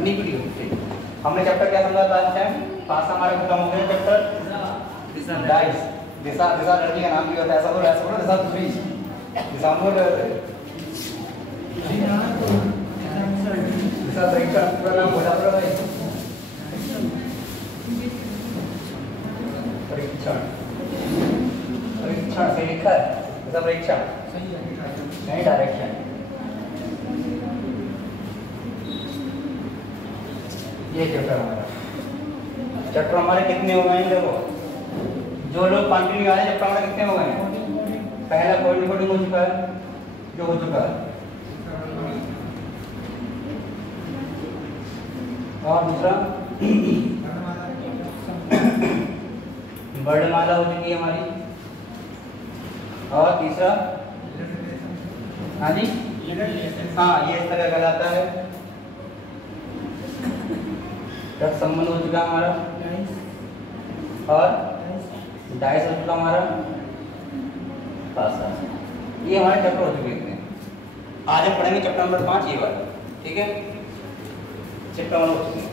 नहीं वीडियो ठीक। हमने चैप्टर क्या समझा लास्ट टाइम? पास हमारे खत्म हो गए चैप्टर डाइस। दिशा दिशा लड़की का नाम भी होता है, ऐसा बोलो दिशा दूरी दिशा बोल रहे थे दिशा परीक्षा पूरा नाम बोला करो भाई। परीक्षण परीक्षण से लिखा है दिशा परीक्षा सही डायरेक्शन। ये चैप्टर हमारे कितने हो गए? देखो जो लोग कंटिन्यू आ रहे हैं चैप्टर हमारे कितने हो गए? पहला कोडिंग हो चुका है जो हो चुका है, और दूसरा वर्णमाला हो चुकी है हमारी, और तीसरा हाँ जी हाँ ये इस तरह कहलाता है। रक्त संबंध हो चुका हमारा, और डाइस हो चुका हमारा, पासा। ये हमारे चैप्टर हो चुके हैं। आज हम पढ़ेंगे चैप्टर नंबर 5 ये वाला, ठीक है? चैप्टर नंबर हो चुके हैं।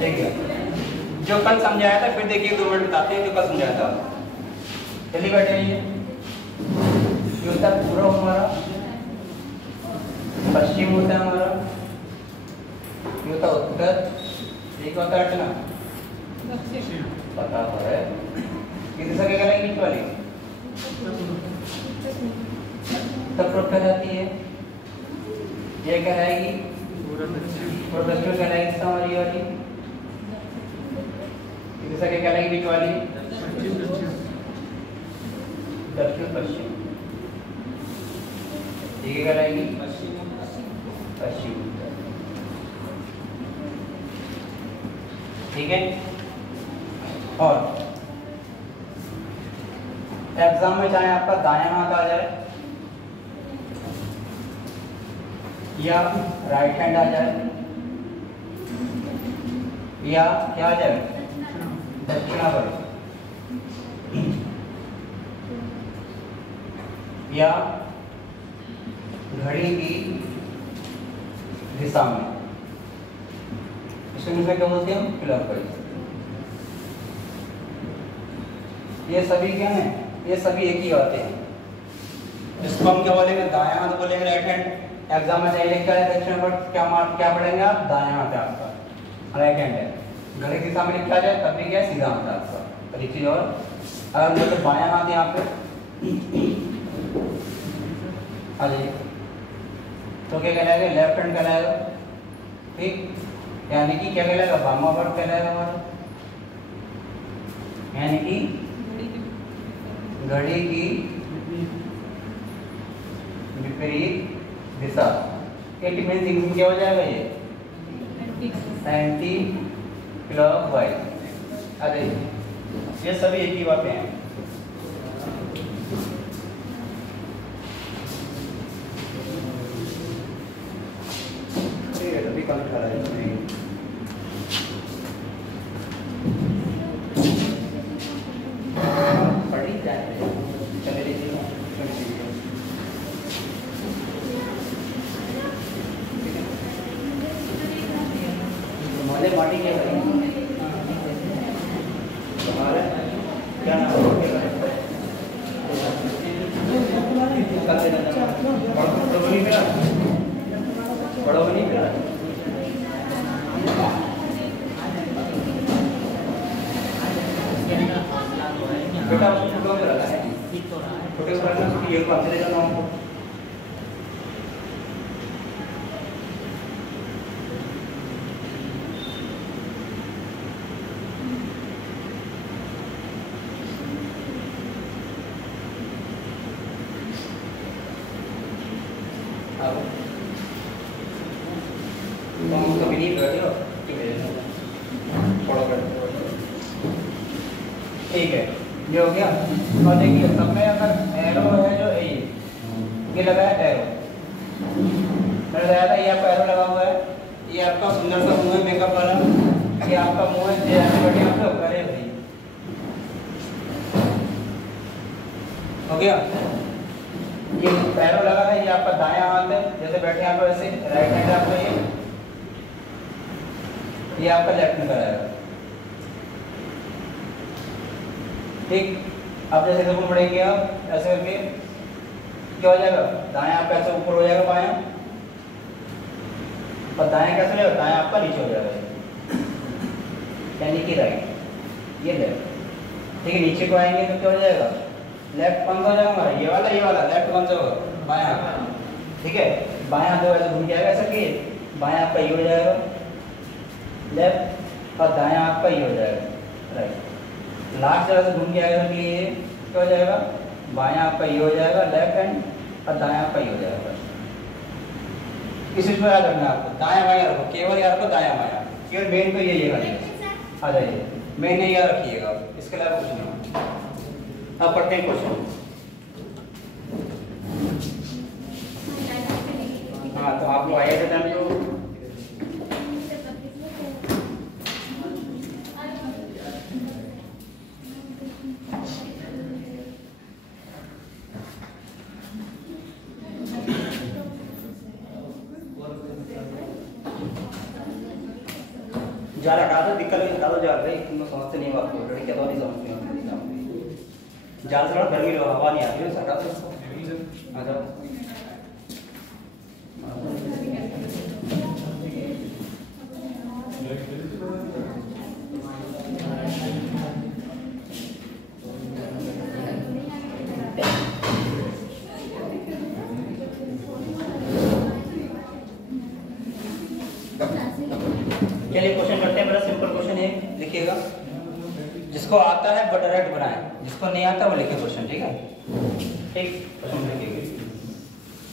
देखिए जो कल समझाया था, फिर देखिए 2 मिनट बताते हैं जो कल समझाया था। चलिए बैठे ये होता है पूर्व हमारा, पश्चिम होता है हमारा, ये होता है उत्तर, एक होता है अर्चना पता है किस दिशा क्या कहलाएगी? नीचे वाली तब कहलाती है, ये कहलाएगी और दक्षिण कहलाएगी दिशा हमारी वाली। दिशा क्या कहलाएगी? बीच वाली दक्षिण पश्चिम, ये कहलाएगी पश्चिम। ठीक है? और एग्जाम में चाहे आपका दायां हाथ आ जाए या राइट हैंड आ जाए, या क्या आ जाए? दक्षिणावर्त, या घड़ी की दिशा में, इसमें क्या बोलते हैं? क्लॉकवाइज। ये सभी क्या हैं? ये सभी एक ही बातें हैं। इसको हम क्या बोलेंगे? दायां हाथ बोलेंगे, राइट हैंड। एग्जाम में चाहिए क्या है? दक्षिणावर्त क्या पढ़ेंगे आप? दायां हाथ है आपका, राइट हैंड है। घड़ी की दिशा में लिखा जाए तब भी क्या है? सीधा हाथ है आपका। और एक चीज और, अगर मुझे बायां हाथ यहाँ पे आ जाइए तो क्या कहलाएगा? लेफ्ट हैंड कहलाएगा। ठीक, यानी कि क्या कहलाएगा? वामावर्त कहलाएगा हमारा, यानी कि घड़ी की विपरीत दिशा। इट मींस इंग्लिश में क्या हो जाएगा? ये एंटी क्लॉकवाइज। अरे ये सभी एक ही बातें हैं। ठीक है, तभी कल खा रहा है। पढ़ी जाए चले लीजिए माटी क्या करेंगे? तुम्हारा क्या नाम है? बड़ा बनी फिर बेटा फोटो में रखा है, छोटे को रखना, ये को आपसे देगा नाम को। कभी नहीं बैठे हो ठीक है, ये हो गया। और देखिए सब में अगर एरो है जो ये ये लगा है एरो, मैंने बताया था ये आपका एरो लगा हुआ है। ये आपका सुंदर सा मुंह है मेकअप वाला, ये आपका मुंह है जे ऐसे बैठे आप लोग। अरे भाई हो गया, ये एरो लगा है, ये आपका दायां हाथ है, जैसे बैठे आप ऐसे, राइट हैंड आपका ये आपका लेफ्ट में कराएगा। ठीक, अब जैसे देखो मुड़ेंगे आप ऐसे करके क्या हो जाएगा, दायां आपका ऐसे ऊपर हो जाएगा बायां, और दायां कैसे हो जाएगा, दायां आपका नीचे हो जाएगा, यानी कि राइट ये लेफ्ट। ठीक है, नीचे को आएंगे तो क्या हो जाएगा, लेफ्ट कौन सा हो जाएगा हमारा, ये वाला लेफ्ट कौन सा होगा, बायां। ठीक है, बायां दो ऐसे घूम जाएगा ऐसा कि बायां आपका ये हो जाएगा लेफ्ट, और दायां आपका ये हो जाएगा राइट। लास्ट जगह से घूम के आएगा कि ये क्या हो जाएगा, बायां आपका ये हो जाएगा लेफ्ट हैंड, और दायां आपका ये हो जाएगा। इस चीज को याद रखना आपको, दायां बायां रखो, केवल याद रखो दायां बायां, केवल मेन तो यही है। आ जाइए, मेन नहीं याद रखिएगा, इसके अलावा कुछ नहीं। अब पढ़ते हैं क्वेश्चन। हाँ, तो आप लोग आइए थे टाइम तो जाल हटा दो, दिक्कत नहीं, हटा दो जाल भाई, तुम लोग समझते नहीं हो, आपको लड़कियां तो नहीं समझती हो। जाल से थोड़ा गर्मी लो, हवा नहीं आती है, हटा दो इसको। आ जाओ, चलिए क्वेश्चन करते हैं। बड़ा सिंपल क्वेश्चन है, लिखिएगा। जिसको आता है वो डायरेक्ट बनाए, जिसको नहीं आता वो लिखे क्वेश्चन। ठीक है, ठीक, क्वेश्चन लिखिएगा।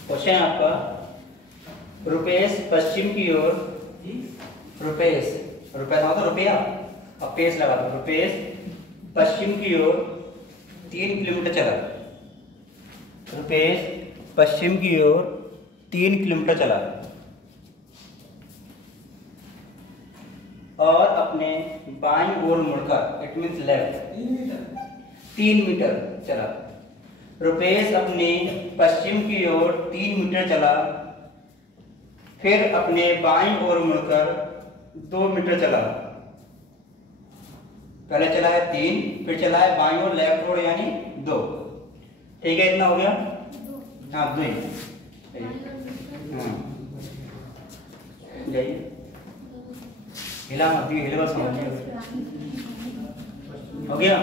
क्वेश्चन आपका, रुपेश पश्चिम की ओर, रुपेश, रुपया था तो रुपया, अब पेश लगा दो, रुपेश पश्चिम की ओर 3 किलोमीटर चला। रुपेश पश्चिम की ओर 3 किलोमीटर चला और अपने बाईं ओर मुड़कर, इट मींस लेफ्ट, 3 मीटर चला। रुपेश अपने पश्चिम की ओर 3 मीटर चला, फिर अपने बाईं ओर मुड़कर 2 मीटर चला। पहले चला है 3, फिर चला है बाईं ओर लेफ्ट ओर यानी 2। ठीक है, इतना हो गया। हाँ 2 जाइए, हिला मत दिए, हिला समझिए, हो गया।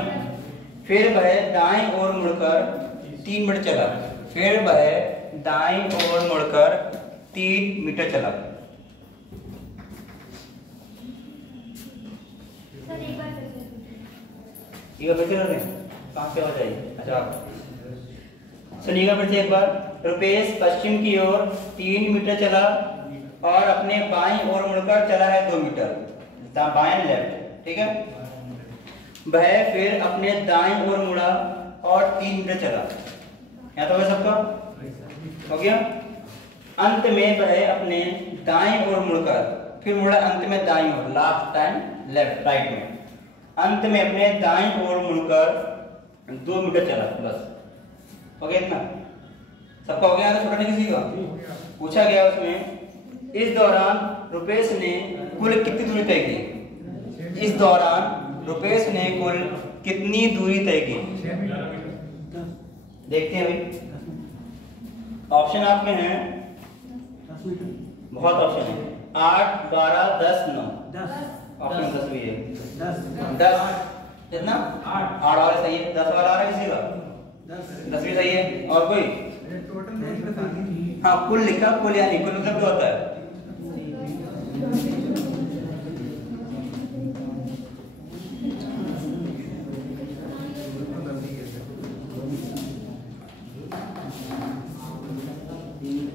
फिर वह दाईं ओर मुड़कर 3 मीटर चला, फिर वह दाईं ओर मुड़कर 3 मीटर चला। ये फिर से कहाँ पे हो जाएगी, अच्छा सुनिएगा फिर से एक बार। रुपेश पश्चिम की ओर 3 मीटर चला और अपने बाईं ओर मुड़कर चला है 2 मीटर, बाएं लेफ्ट। ठीक है, वह फिर अपने दाईं ओर मुड़ा और 3 मीटर चला। यहाँ तो वह सबका हो गया। अंत में वह अपने दाईं ओर मुड़कर फिर मुड़ा, अंत में दाईं ओर, लास्ट टाइम लेफ्ट राइट में, अंत में अपने दाईं ओर मुड़कर 2 मीटर चला। बस हो गया, इतना सबका हो गया। छोटा नहीं किसी का पूछा गया उसमें, इस दौरान रुपेश ने कुल कितनी दूरी तय की, इस दौरान रुपेश ने कुल कितनी दूरी तय की। देखते हैं अभी, ऑप्शन आप में है, बहुत ऑप्शन है, 8, 12, 10, 9, ऑप्शन 10 भी है, 10 कितना 8 वाला सही है, 10 वाला आ रहा है किसी का, 10 भी सही है। और कोई, हाँ कुल लिखा, कुल यानी कुल मतलब क्या होता है,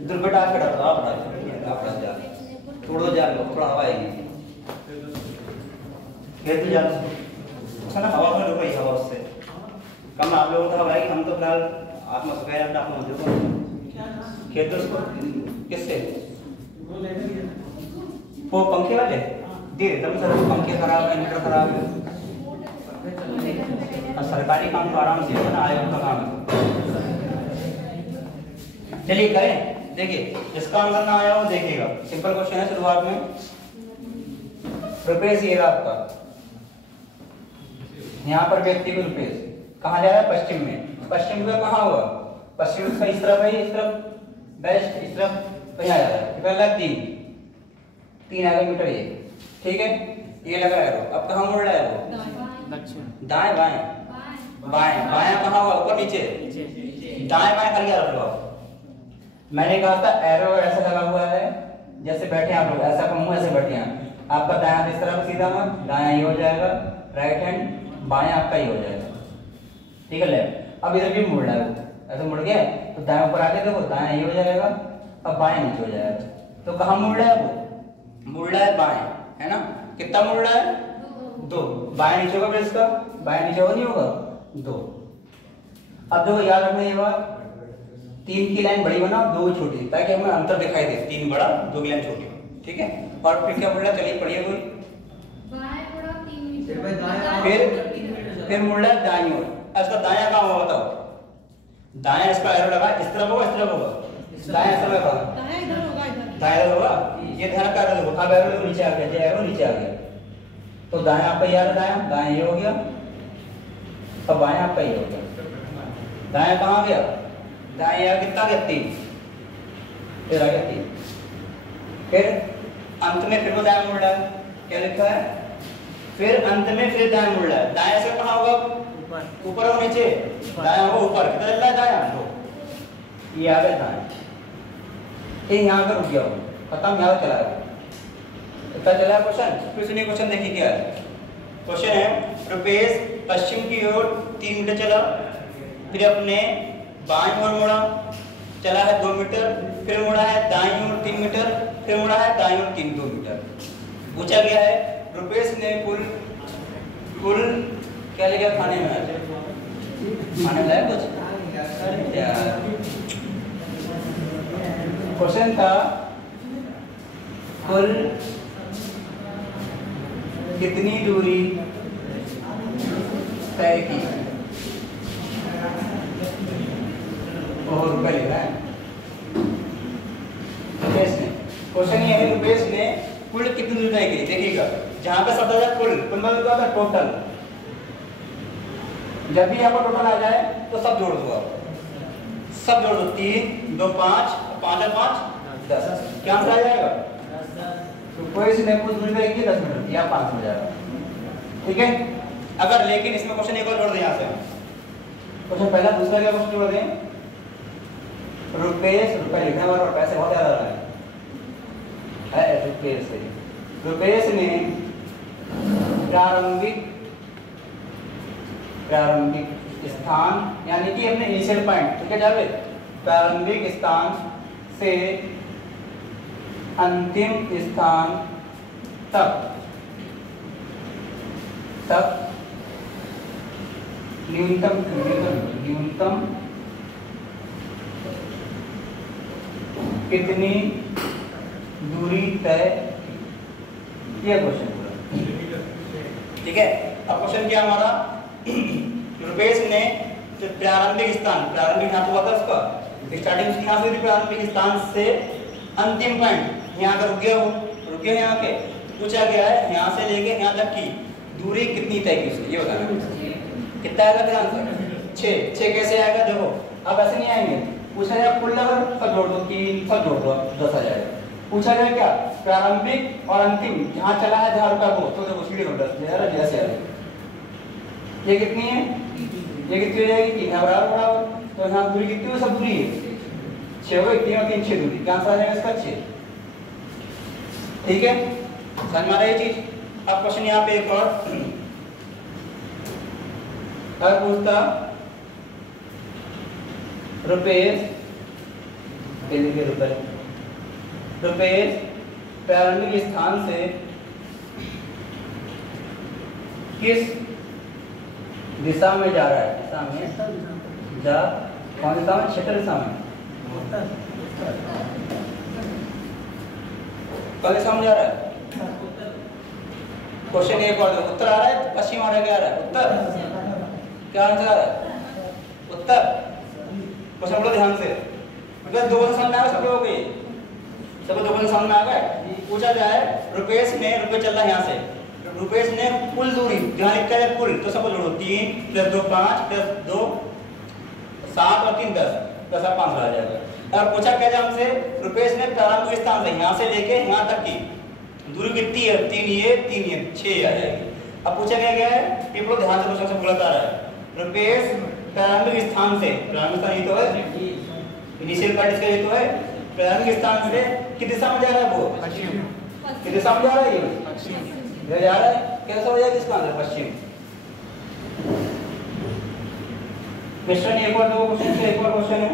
दुर्घटना का डर था, बड़ा जा थोड़ा जा लो, थोड़ा हवा आएगी फिर तो जा, अच्छा ना, हवा में रुको, हवा उससे कम आप लोगों को हवा आएगी। हम तो फिलहाल आत्मा सुखाया, आप मुझे खेल दो उसको। किससे? वो पंखे वाले दे देता हूँ सर, पंखे खराब है, इन्वर्टर खराब है। सरकारी काम तो आराम से है ना, आयोग का काम है। चलिए करें, देखिए जिसका आंसर ना आया वो देखेगा। सिंपल क्वेश्चन है शुरुआत में। रुपेश ये आपका, यहाँ पर व्यक्ति को रुपेश कहाँ जा रहा है? पश्चिम में। पश्चिम का कहाँ हुआ? पश्चिम का इस तरफ है, इस तरफ वेस्ट, इस तरफ तो यहाँ जा रहा है। पहला 3 आगे मीटर ये, ठीक है, ये लगा है। अब कहाँ मुड़ रहा है वो? दाएं बाएं, बाएं बाएं कहाँ हुआ? ऊपर नीचे, दाएं बाएं कर रख लो। मैंने कहा था एरो ऐसा लगा हुआ है जैसे बैठे आप लोग, ऐसा मुंह ऐसे बैठे हैं। आपका दायां इस तरफ सीधा मत, दायां ये हो जाएगा, राइट हैंड, बायां आपका ये हो जाएगा, ठीक है, लेफ्ट। अब इधर भी मुड़ रहा है वो, ऐसे मुड़ गया तो दाएं ऊपर आके देखो, दायां ये हो जाएगा, अब बाएं नीचे हो जाएगा। तो कहाँ मुड़ रहा है वो? मुड़ रहा है बाएं, है ना। कितना मुड़ रहा है? 2। बाएं नीचे होगा फिर इसका, बाएं नीचे होगा नहीं होगा? 2। अब देखो याद रखना ये बात, 3 की लाइन बड़ी बनाओ, 2 छोटी, ताकि हमें अंतर दिखाई दे। 3 बड़ा, 2 की लाइन छोटी, ठीक है। और फिर क्या मुड़ रहा है? चलिए पढ़िए कोई। फिर मुड़ रहा है दाईं ओर। इसका दायां कहाँ होगा बताओ? दायां इसका एरो लगा, इस तरफ होगा, इस तरफ होगा? दायां इस तरफ होगा, दायां इधर होगा। ये ध्यान कर लो, अब एरो नीचे आ गया, ये एरो नीचे आ गया, तो दायां आपका ये आ रहा, दायां दायां ये हो गया, अब बायां आपका ये हो गया। दायां कहाँ गया? दायां यार कितना गया? 3, फिर आ गया 3। फिर अंत में फिर वो दायां मुड़ रहा है, क्या लिखा है? फिर अंत में फिर दायां मुड़ रहा है। दायां से कहाँ होगा? ऊपर और नीचे, दायां होगा ऊपर। कितना चल रहा है दायां? 2। ये आ गया दायां, ये यहाँ पर रुक गया, खत्म, यहाँ चला गया। इतना चला क्वेश्चन। फिर सुनिए क्वेश्चन, देखिए क्या है क्वेश्चन है। रुपेश पश्चिम की ओर 3 मीटर चला, फिर अपने बाईं ओर मुड़ा, चला है 2 मीटर, फिर मुड़ा है दाईं ओर 3 मीटर, फिर मुड़ा है दाईं ओर 2 मीटर। पूछा गया है रुपेश ने कुल क्या ले गया खाने में? खाने लाया कुछ? क्वेश्चन था कुल कितनी दूरी तय की? और रुपए लिखा है रुपेश ने। क्वेश्चन ये है रुपेश ने कुल कितनी दूरी तय की? देखिएगा, जहां पे शब्द आ जाए कुल, मतलब क्या होता है? टोटल। जब भी यहाँ पर टोटल आ जाए तो सब जोड़ दो, आप सब जोड़ दो। 3, 2, 5, 5 और 5 10। क्या आंसर आ जाएगा? रुपेश ने कुल दूरी तय की 10 मीटर, या 5 हो जाएगा, ठीक है। अगर लेकिन इसमें क्वेश्चन एक और जोड़ दें, यहाँ से क्वेश्चन पहला दूसरा क्या क्वेश्चन जोड़ दें? रुपेश, रुपए लिखने वाला और पैसे बहुत ज्यादा है रुपेश ने प्रारंभिक स्थान यानी कि अपने इनिशियल पॉइंट, ठीक है जावेद, प्रारंभिक स्थान से अंतिम स्थान तक न्यूनतम कितनी दूरी तय? यह क्वेश्चन पूरा, ठीक है। अब क्वेश्चन क्या हमारा? रुपेश ने जो प्रारंभिक स्थान, प्रारंभिक यहाँ हुआ था उसका स्टार्टिंग उसकी यहाँ से थी, प्रारंभिक स्थान से अंतिम पॉइंट यहाँ पर रुक गया यहाँ के। पूछा गया है यहाँ से लेके यहाँ तक की दूरी कितनी तय की उसने, ये बताना। कितना आएगा फिर आंसर? 6 कैसे आएगा? देखो अब ऐसे नहीं आएंगे, पूछा जाए कुल नंबर सब जोड़ दो, 3 सब जोड़ दो, 10 आ जाएगा। पूछा जाए क्या? प्रारंभिक और अंतिम जहाँ चला है, जहाँ रुका वो, तो देखो सीढ़ी 10 जैसे ये कितनी है? ये कितनी हो जाएगी? 3 है बराबर। तो यहाँ दूरी कितनी है? सब दूरी है 6 हो गई, 3 और 3 6 दूरी। क्या आंसर आ जाएगा इसका? 6, ठीक है। समझ में आ रहा है ये चीज? अब क्वेश्चन यहाँ पे एक और पूछता, रुपेश प्रारंभिक स्थान से किस दिशा में जा रहा है? दिशा में जा, कौन दिशा में? क्षेत्र दिशा में। कल समझ आ रहा है? क्वेश्चन एक और उत्तर आ रहा है, पश्चिम आ रहा है, क्या आ रहा है? उत्तर। क्या आंसर आ रहा है? उत्तर। क्वेश्चन बोलो ध्यान से, मतलब दो समझ में आ गए सब लोगों को? सबको दो समझ में आ गए? पूछा जाए रुपेश ने, रुपये चल रहा है यहाँ से, रुपेश ने कुल दूरी जहाँ लिखा है कुल, तो सबको जोड़ो 3 + 2 5 + 2 7 और 3 10, 10 और 5 आ जाएगा। और पूछा क्या जाए हमसे, रुपेश ने प्रारंभिक स्थान से यहाँ से लेके यहाँ तक की दूरी कितनी है? 3 ये 6 आ जाएगी। अब पूछा क्या है, टिप्पणी ध्यान से क्वेश्चन से बोलता आ रहा है। रुपेश प्रारंभिक स्थान से, प्रारंभिक स्थान ये तो है, इनिशियल पार्ट इसका ये तो है, प्रारंभिक स्थान से किस दिशा में जा रहा है? वो पश्चिम। किस दिशा में जा रहा है? ये पश्चिम जा रहा है। कैसा हो जाएगा इसका आंसर? पश्चिम। क्वेश्चन एक और दो क्वेश्चन से एक और क्वेश्चन है।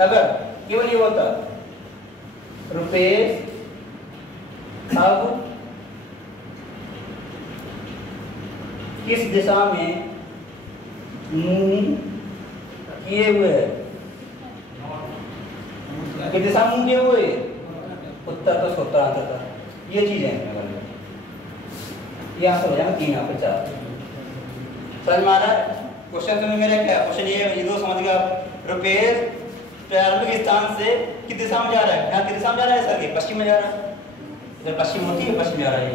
अगर केवल ये होता रुपेश अब किस दिशा में मुंह किए हुए है? किस दिशा में मुंह किए हुए? उत्तर। तो उत्तर आंसर था। ये चीज है, ये आंसर हो जाएगा 3 यहाँ पे 4। समझ में आ रहा है? क्वेश्चन समझ में क्या? क्वेश्चन ये दो समझ गया। रुपेश प्रारंभिक स्थान से किस दिशा में जा रहा है? यहाँ किस दिशा में जा रहा है सर? के पश्चिम में जा रहा है। इधर पश्चिम होती है, पश्चिम जा रहा है।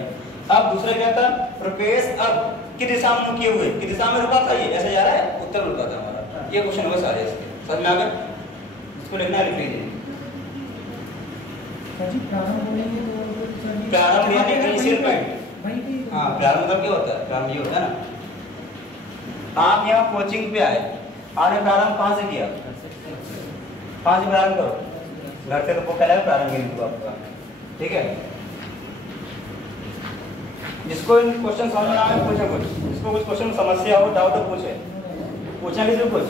अब दूसरा क्या था? रुपेश अब किस दिशा में मुंह किए हुए? किस दिशा में रुका था? ये ऐसे जा रहा है, उत्तर रुका था हमारा। ये क्वेश्चन होगा सारे इसके। समझ में आ गया? इसको लिखना है, लिख लीजिए। प्रारंभ यानी इनिशियल पॉइंट। हाँ, प्रारंभ मतलब क्या होता है? प्रारंभ ये होता है ना, आप यहाँ कोचिंग पे आए, आपने प्रारंभ कहाँ से किया? 5 से प्रारंभ करो, घर से तो कहलाएगा प्रारंभ बिंदु आपका। ठीक है, जिसको इन क्वेश्चन समझ में ना आए पूछे कुछ, जिसको कुछ क्वेश्चन समस्या हो, डाउट हो, पूछे किसी को कुछ।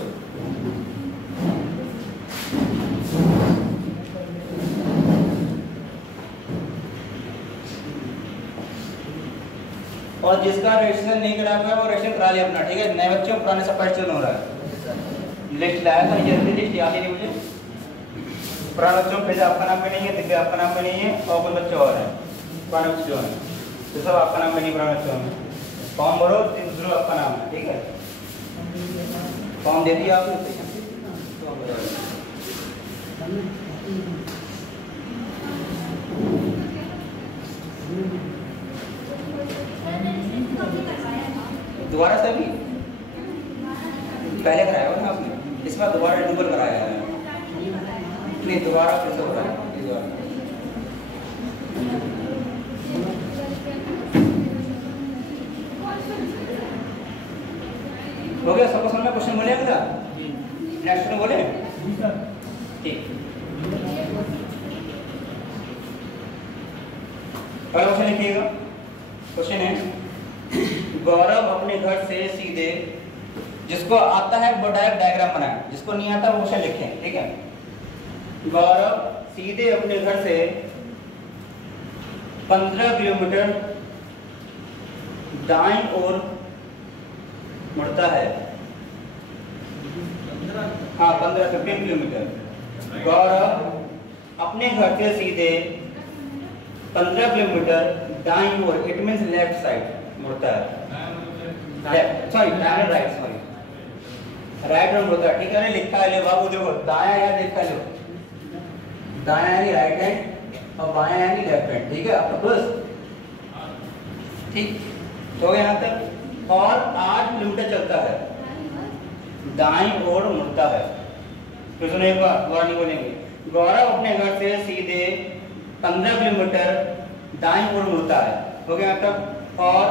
और जिसका रजिस्ट्रेशन नहीं करा हुआ है वो रजिस्ट्रेशन करा लिया अपना। ठीक है, नए बच्चों पुराने सब रजिस्ट्रेशन हो रहा है। लिस्ट लाया था, ये लिस्ट याद ही नहीं मुझे। पुराने बच्चों पे आपका नाम पे नहीं है, दिव्या आपका नाम पे नहीं है, और कुछ बच्चे और हैं पुराने बच्चे हैं, तो सब आपका नाम पे नहीं, पुराने बच्चों में फॉर्म भरो, दूसरा आपका नाम है। ठीक है, फॉर्म दे दिया आपने। दोबारा से भी पहले कराया हो ना आपने, इस बार दोबारा रिन्यूअल कराया है। नहीं, दोबारा फिर से हो रहा है। हो गया सबको समझ में? क्वेश्चन बोले क्या? नेक्स्ट क्वेश्चन बोले? ठीक, पहला क्वेश्चन लिखिएगा। क्वेश्चन है, गौरव अपने घर से सीधे, जिसको आता है वो डायरेक्ट डायग्राम बनाए, जिसको नहीं आता वो क्वेश्चन लिखें। ठीक है, गौरव सीधे अपने घर से 15 किलोमीटर दाईं ओर मुड़ता है। हाँ, 15 किलोमीटर। गौरव अपने घर से सीधे 15 किलोमीटर दाईं ओर, इट मींस लेफ्ट साइड मुड़ता है। सॉरी, राइट, सॉरी, राइट में मुड़ता है। ठीक है, लिखा है, ले बाबू देखो, दायां यानी लिखा लो, दायां यानी राइट हैंड और बायां यानी लेफ्ट हैंड। ठीक है, आपका बस ठीक तो यहाँ तक। और 8 किलोमीटर चलता है, दाईं ओर मुड़ता है। फिर सुनो एक बार, दोबारा नहीं बोलेंगे। गौरव अपने घर से सीधे 15 किलोमीटर दाईं ओर मुड़ता है। हो गया यहाँ तक। और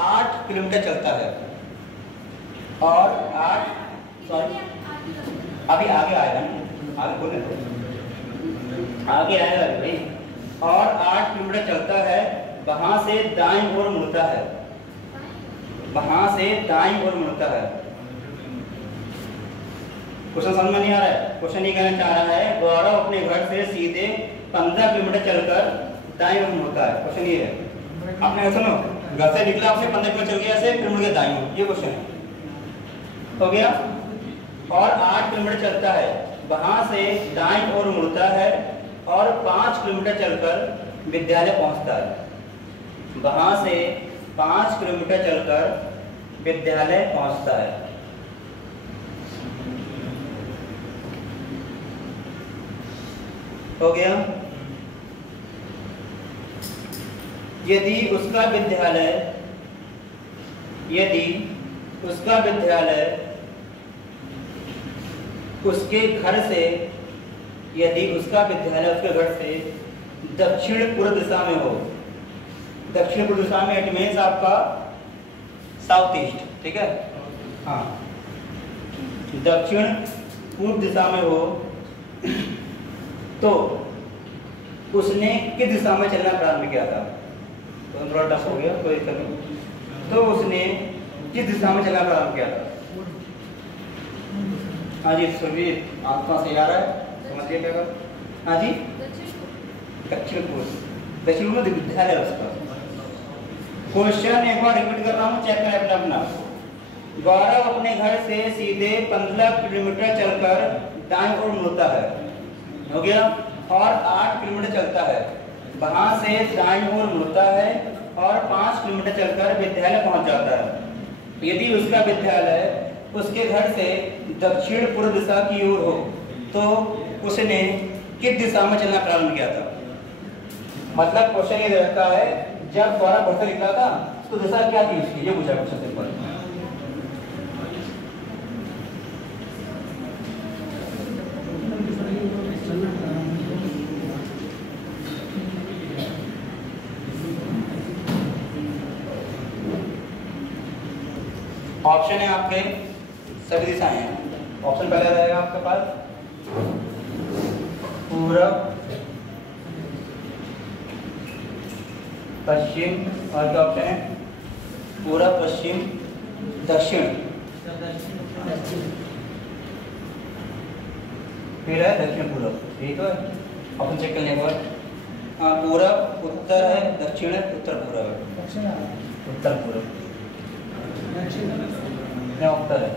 8 किलोमीटर चलता है, और 8, सॉरी अभी आगे आएगा ना, आगे बोले तो आगे आएगा भाई। और 8 किलोमीटर चलता है, वहां से दाईं ओर मुड़ता है, वहां से दाईं ओर मुड़ता है। क्वेश्चन समझ में नहीं आ रहा है? क्वेश्चन ये कहना चाह रहा है, गौरव अपने घर से सीधे 15 किलोमीटर चलकर दाईं ओर मुड़ता है। क्वेश्चन ये है, आपने सुनो, घर से निकला, आपने 15 किलोमीटर चल गया ऐसे, फिर मुड़ गया दाईं ओर, ये क्वेश्चन है। हो गया। और 8 किलोमीटर चलता है, वहां से दाईं ओर मुड़ता है और 5 किलोमीटर चलकर विद्यालय पहुंचता है। वहां से 5 किलोमीटर चलकर विद्यालय पहुंचता है। हो गया। यदि उसका विद्यालय उसके घर से दक्षिण पूर्व दिशा में हो, दक्षिण पूर्व दिशा में इट मीन्स आपका साउथ ईस्ट, ठीक है। हाँ, दक्षिण पूर्व दिशा में हो तो उसने किस दिशा में चलना प्रारंभ किया था? तो थोड़ा टफ हो गया, कोई दिक्कत नहीं। तो उसने किस दिशा में चलना प्रारंभ किया था? हाँ जी सुरवीर, आपका सही आ रहा है, समझिए क्या कर? हाँ जी, दक्षिण पूर्व, दक्षिण पूर्व विद्यालय उसका। क्वेश्चन एक बार रिपीट कर रहा हूँ, चेक करें अपना। गौरव अपने घर से सीधे 15 किलोमीटर चलकर दाईं ओर मुड़ता है, हो गया, और 8 किलोमीटर चलता है। वहां से दाईं ओर मुड़ता है और 5 किलोमीटर चलकर विद्यालय पहुंच जाता है। यदि उसका विद्यालय उसके घर से दक्षिण पूर्व दिशा की ओर हो तो उसने किस दिशा में चलना प्रारंभ किया था? मतलब क्वेश्चन ये रहता है, जब गौरव बढ़ते निकला था तो दिशा क्या थी उसकी, ये पूछा क्वेश्चन सिंपल। ऑप्शन है आपके सभी दिशाएं हैं। ऑप्शन पहला रहेगा आपके पास पूरब, पश्चिम, और क्या ऑप्शन है? पूरब, पश्चिम, दक्षिण, फिर है दक्षिण पूरब, ठीक है। ऑप्शन चेक करने के बाद हाँ, पूरब, उत्तर है, दक्षिण है, उत्तर पूरब है, उत्तर पूरब, उत्तर है।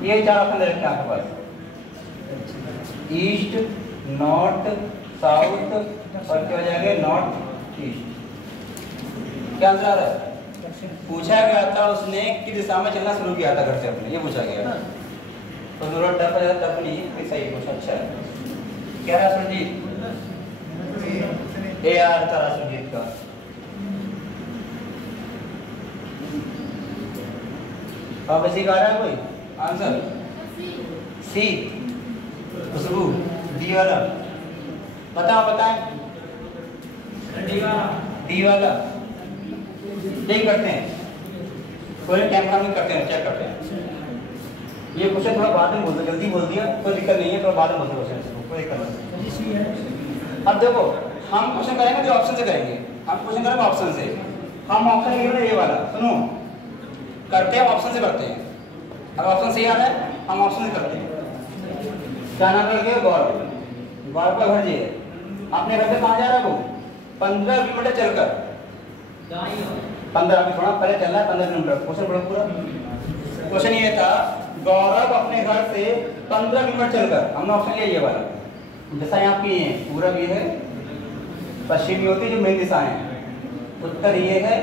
ये 4 ऑप्शन रखते हैं आपके पास, ईस्ट, नॉर्थ, साउथ और क्या हो जाएगा नॉर्थ ईस्ट। क्या आंसर आ रहा है? पूछा गया था उसने किस दिशा में चलना शुरू किया था घर से अपने, ये पूछा गया। तो थोड़ा टफ है, टफ नहीं है, सही कुछ अच्छा है। क्या रहा सुरजीत? ए यार तारा सुरजीत का आप इसी का आ रहा है कोई आंसर? सी, खुशबू, डी वाला बताओ, बताएं। डी वाला नहीं करते हैं, कोई कैमरा में करते हैं, चेक करते हैं। ये क्वेश्चन थोड़ा बाद में बोल दो, जल्दी बोल दिया कोई दिक्कत नहीं है, थोड़ा बाद में बोल दो क्वेश्चन, कोई दिक्कत नहीं। अब देखो हम क्वेश्चन करेंगे जो ऑप्शन से करेंगे, हम क्वेश्चन करेंगे ऑप्शन से। हम ऑप्शन ये वाला सुनो, करते हैं ऑप्शन से करते हैं। अगर ऑप्शन सही आ रहा है हम ऑप्शन से करते हैं। क्या नाम करके? गौरव, गौरव का घर जी है, अपने घर से कहाँ जा रहा है वो? 15 किलोमीटर चलकर, 15 थोड़ा पहले चल रहा है 15 किलोमीटर। क्वेश्चन बड़ा पूरा क्वेश्चन ये था, गौरव अपने घर से 15 किलोमीटर चलकर, हमने ऑप्शन लिया ये वाला। जैसा यहाँ की है पूरब ये है, पश्चिम ये होती है जो मेन दिशा है, उत्तर ये है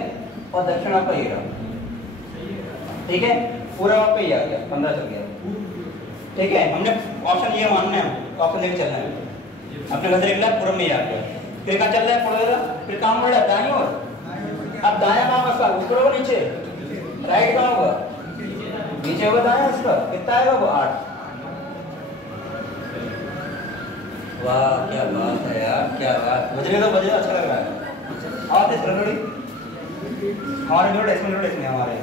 और दक्षिण आपका ये रहा, ठीक है। पूरा आपका ये आ गया, 15 चल गया, ठीक है। हमने ऑप्शन ये मानना है, ऑप्शन लेके चलना है। अपने घर से निकला पूरब में आ गया, फिर कहाँ चल रहा है? पूरा, फिर काम हो रहा है दाईं ओर। अब दायां कहाँ उसका? ऊपर होगा नीचे? राइट कहाँ होगा? नीचे होगा दायां उसका। कितना आएगा वो? 8। वाह क्या बात है यार, क्या बात। बजने तो बजने अच्छा लग रहा है। और तेज करो थोड़ी, हमारे जो डेसिमल इसमें हमारे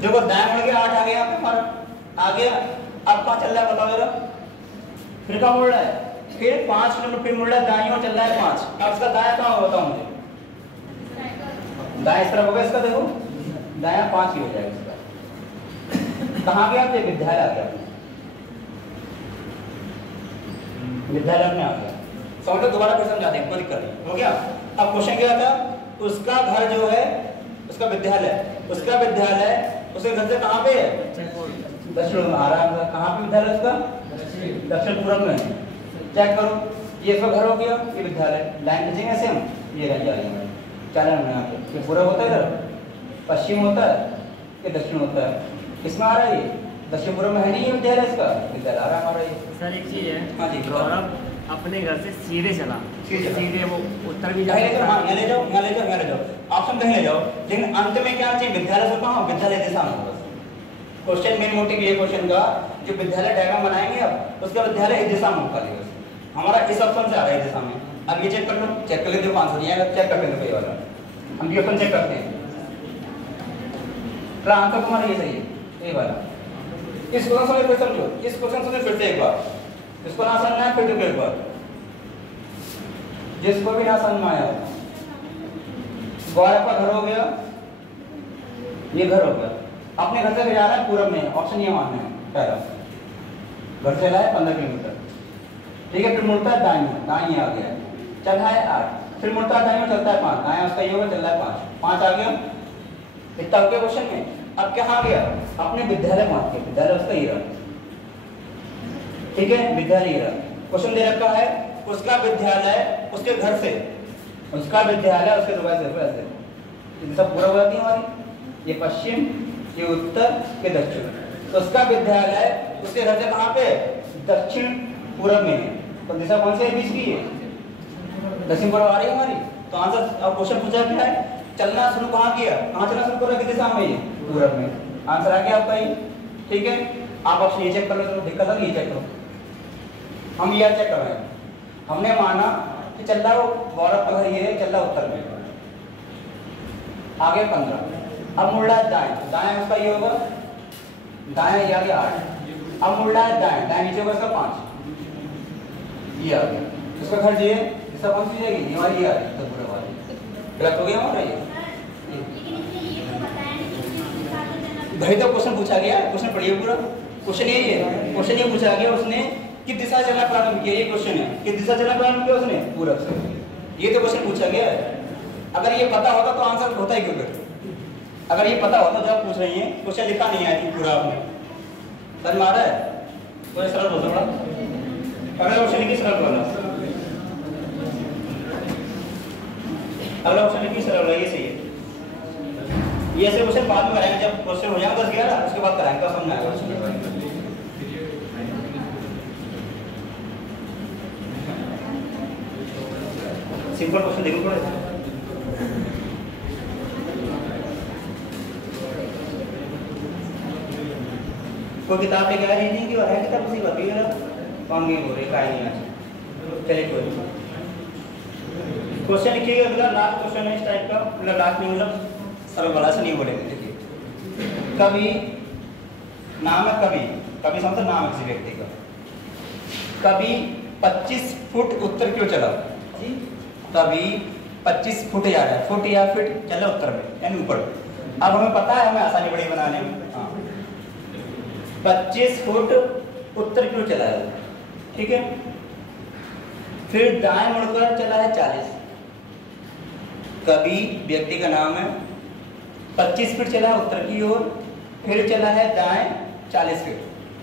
जो को दाएं मुड़ के 8 आ गया, हमारा आ गया। अब कहाँ चल रहा है बताओ जरा? फिर कहाँ मुड़ रहा है? फिर 5 किलोमीटर फिर मुड़ रहा है, दाईं ओर चल रहा है 5। अब इसका दायां कहाँ होगा बताओ मुझे? दाएं इस तरफ होगा इसका, देखो दायां 5 ही हो जाएगा इसका। कहाँ गया? तो विद्यालय आ गया, विद्यालय में आ गया। समझो, दोबारा फिर समझाते हैं, कोई दिक्कत नहीं। हो गया? अब क्वेश्चन क्या था? उसका घर जो है, उसका विद्यालय उसके घर से कहाँ पे है? दक्षिण में आ रहा है, कहाँ पे विद्यालय उसका? दक्षिण पूर्व में। चेक करो, ये इसका घर हो गया, ये विद्यालय। लाइन खींचेंगे ऐसे हम, ये रह जाएगी चलन में यहाँ पे। ये पूर्व होता है इधर, पश्चिम होता है, ये दक्षिण होता है। किसमें आ रहा है ये? दक्षिण पूर्व में है नहीं ये विद्यालय, इसका विद्यालय आ रहा है हमारा ये। सर एक चीज़ है, हाँ जी, गौरव अपने घर से सीधे चला, सीधे वो उत्तर भी ले जाओ, यहाँ ले जाओ, यहाँ ले जाओ, यहाँ ले जाओ, ऑप्शन कहीं ले जाओ, लेकिन अंत में क्या चाहिए? विद्यालय से कहाँ? विद्यालय दिशा में होगा। क्वेश्चन मेन मोटिव ये क्वेश्चन का, जो विद्यालय डायग्राम बनाएंगे अब, उसका विद्यालय इस दिशा में होगा। हमारा इस ऑप्शन से आ रहा है इस दिशा में। अब ये चेक कर लो, चेक करके देखो आंसर नहीं आएगा, चेक करके देखो ये वाला। हम ये ऑप्शन चेक करते हैं, तो आंसर तुम्हारा ये सही है, ये वाला। इस क्वेश्चन से फिर समझो, इस क्वेश्चन से फिर से एक बार, इसको ना समझना है फिर देखो एक बार, जिसको भी ना समझ में आया। गौरव का घर हो गया, ये घर हो गया, अपने घर से जा रहा है पूरब में, ऑप्शन ये मानना है पहला। घर से लाए 15 किलोमीटर, ठीक है। फिर मुड़ता है दाएं में, दाएं आ गया, चल रहा है 8, फिर मुड़ता है दाएं में, चलता है 5, दाएं उसका ये होगा, चल रहा है 5 आ गया। इतना हो गया क्वेश्चन में। अब क्या गया? अपने विद्यालय पहुंच के, विद्यालय उसका ये रहा, ठीक है, विद्यालय ये रहा। क्वेश्चन दे रखा है उसका विद्यालय उसके घर से, उसका विद्यालय उसके दुकान से, ऐसे सब पूरा हो जाती है हमारी। ये पश्चिम, ये उत्तर, ये दक्षिण। तो उसका विद्यालय उसके घर से कहाँ पे? दक्षिण पूर्व में है। तो दिशा कौन सी है? बीच की है, दक्षिण पूर्व आ रही है हमारी। तो आंसर, अब क्वेश्चन पूछा क्या है? चलना शुरू कहाँ किया? कहाँ चलना शुरू कर रहा है? किस दिशा में? ये पूर्व में। आंसर आ गया आपका ये, ठीक है। आप ऑप्शन ये चेक कर लो, दिक्कत है ये चेक करो। हम ये चेक कर रहे हैं, हमने माना कि चल रहा है गौरव का घर ये है, चल रहा उत्तर में, आगे 15। अब मुड़ रहा है दाएं, दाएं उसका ये होगा, दाएं ये आगे 8। अब मुड़ रहा है दाएं, दाएं नीचे होगा इसका 5, ये आ गया। उसका घर ये इसका कौन सी जाएगी? ये वाली आ रही है, पूरा वाली। गलत हो गया हमारा ये। भाई तो क्वेश्चन पूछा गया, क्वेश्चन पढ़िए पूरा। क्वेश्चन यही है, क्वेश्चन ये पूछा गया उसने कि दिशा चलना प्रारंभ किया, ये क्वेश्चन है कि दिशा चलना प्रारंभ किया उसने पूरब से। ये तो क्वेश्चन पूछा गया है। अगर ये पता होता तो आंसर होता ही क्यों फिर? अगर ये पता होता जो आप पूछ रही हैं, क्वेश्चन लिखा नहीं है कि पूरा आपने समझ में आ रहा है? तो सरल हो थोड़ा, अगला क्वेश्चन लिखिए सरल वाला, अगला क्वेश्चन लिखिए सरल वाला, ये सही है। ये ऐसे क्वेश्चन बाद में कराएंगे, जब क्वेश्चन हो जाएगा 10-11 उसके बाद कराएंगे, तो समझ आएगा। सिंपल क्वेश्चन देखो पड़ेगा। कोई किताब लेके आया नहीं कि और है किताब उसी बात है कौन गई हो रही का नहीं है। चलिए कोई क्वेश्चन लिखिएगा, अगला लास्ट क्वेश्चन है इस टाइप का, मतलब लास्ट नहीं, मतलब सरल वाला से नहीं बोलेंगे। देखिए, कभी नाम है, कभी कभी समझो नाम है किसी व्यक्ति का, कभी 25 फुट उत्तर क्यों चला? कभी 25 फुट जा रहा है, फुट या फीट चल रहा उत्तर में यानी ऊपर। अब हमें पता है, हमें आसानी पड़ी बनाने में। 25 फुट उत्तर क्यों चला है, ठीक है। फिर दाएं मुड़कर चला है 40। कभी व्यक्ति का नाम है, 25 फीट चला है उत्तर की ओर, फिर चला है दाएं 40 फीट,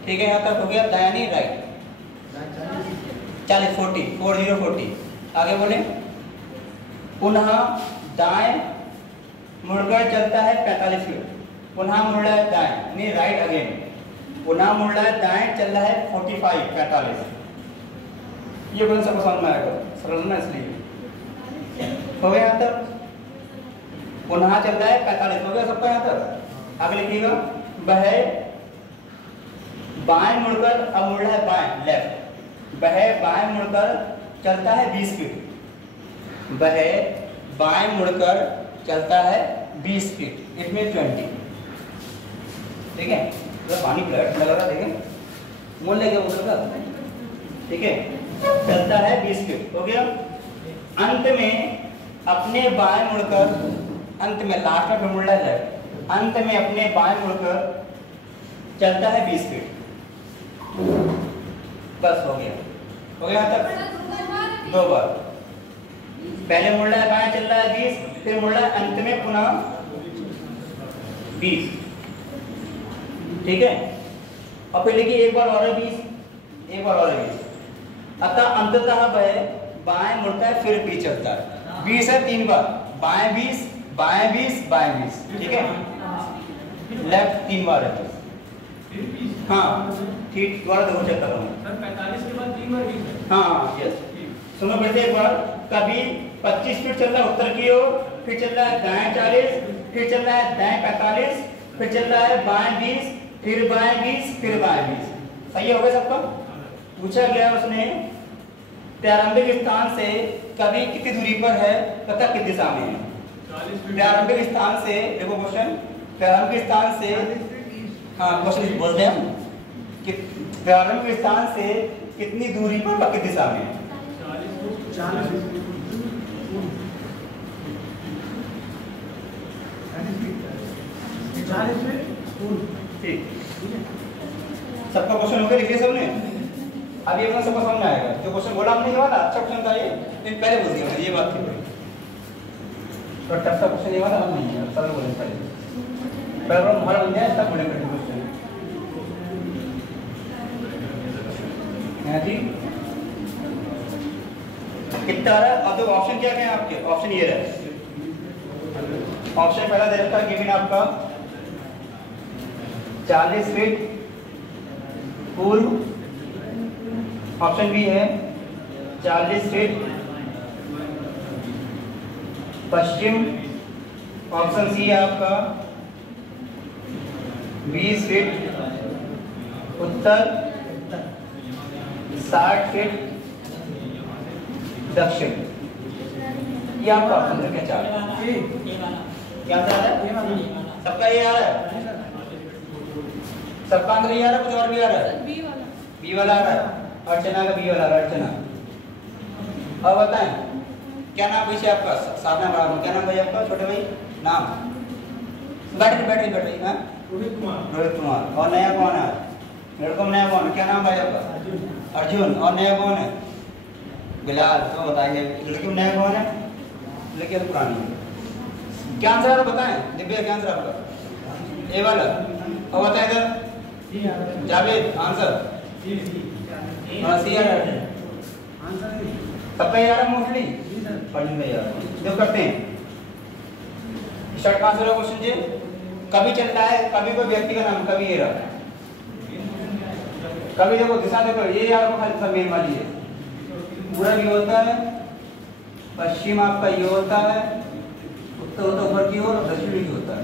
ठीक है। यहाँ तक हो गया, दाएं नहीं राइट, 40 40 आगे बोले। पुनः दाएं मुड़कर चलता है 45 फीट, पुनः मुड़ रहा है दाएं, नहीं राइट अगेन, पुनः मुड़ रहा है दाएं, चल रहा है 45। ये कौन सा समझ में आएगा? सरल ना, इसलिए हो गया यहाँ तक। पुनः चल रहा है 45, हो गया सबका यहाँ तक। आगे लिखिएगा, वह बाएं मुड़कर, अब मुड़ रहा है बाएं लेफ्ट, वह बाएं मुड़कर चलता है 20 फीट, वह बाएं मुड़कर चलता है 20 फीट, इट मीन 20, ठीक है। तो पानी फ्लैट लग रहा, देखें मोल लेके उधर का, ठीक है। चलता है 20 फीट, हो गया। अंत में अपने बाएं मुड़कर, अंत में लास्ट में मुड़ रहा है, अंत में अपने बाएं मुड़कर चलता है 20 फीट, बस हो गया, हो गया तक। 2 बार, पहले मुड़ रहा है बाएं, चल रहा है 20, फिर मुड़ रहा है अंत में पुनः 20, ठीक है। और फिर लिखिए एक बार और है 20, एक बार और है 20। अतः अंततः वह बाएं मुड़ता है फिर भी चलता है। 20 है 3 बार, बाएं 20, बाएं 20, बाएं 20, ठीक है। लेफ्ट 3 बार है बस। हाँ ठीक, दोबारा देखो चेक कर रहा हूँ सर 45 के बाद 3 बार 20 है। हाँ यस। सुनो फिर से एक बार, कभी 25 फीट चल रहा है उत्तर की ओर, फिर चल रहा है दाएं 40, फिर चल रहा है दाएं 45, फिर चल रहा है बाएं 20, फिर बाएं 20, फिर बाएं 20। सही हो गया सबका? पूछा गया उसने प्रारंभिक स्थान से कभी कितनी दूरी पर है तथा किस दिशा में है। प्रारंभिक स्थान से, देखो क्वेश्चन, प्रारंभिक स्थान से, हाँ क्वेश्चन बोलते हैं कि प्रारंभिक स्थान से कितनी दूरी पर व किस दिशा में है। 40 ठीक, सबका क्वेश्चन हो गया, लिखिए सबने। अब ये सबको समझ में आएगा। जो क्वेश्चन बोला हमने ये वाला अच्छा क्वेश्चन था, ये पहले बोल दिया मैंने, ये बात थी। तो टफ सा क्वेश्चन ये वाला हम नहीं है, सरल बोले पहले हमारा बन जाए तब बोले क्वेश्चन है जी। कितना आ रहा है? अब तो ऑप्शन क्या क्या है आपके? ऑप्शन ये रहा, ऑप्शन पहला दे रखा है गिवन आपका 40 फीट पूर्व, ऑप्शन बी है 40 फीट पश्चिम, ऑप्शन सी है आपका 20 फीट उत्तर, 60 फीट दक्षिण। ये आपका ऑप्शन है क्या? 4 क्या आंसर है? सबका ये आ रहा है, सबका आंसर ये आ रहा है, कुछ और भी आ रहा है? बी वाला आ रहा है, अर्चना का बी वाला आ रहा है, अर्चना। अब बताएं क्या नाम पीछे आपका? सामने बड़ा क्या नाम भाई आपका? छोटे भाई नाम? बैटरी हाँ रोहित कुमार। और नया कौन है? लड़कों में नया कौन है? क्या नाम भाई आपका? अर्जुन। और नया कौन है? बिलाल। तो बताइए लड़की में नया कौन है? लड़की तो पुरानी है। क्या आंसर है बताएं? दिव्या क्या आंसर आपका? ए वाला। और बताएं इधर जावेद आंसर सबका यार मोस्टली पढ़ने यार जो करते हैं। शर्ट का आंसर क्वेश्चन जी कभी चलता है, कभी कोई व्यक्ति का नाम, कभी ये रहा, कभी देखो दिशा देखो, ये यार को खाली मेन वाली है। पूरब ये होता है, पश्चिम आपका ये होता है, उत्तर होता ऊपर की ओर, दक्षिण की होता है।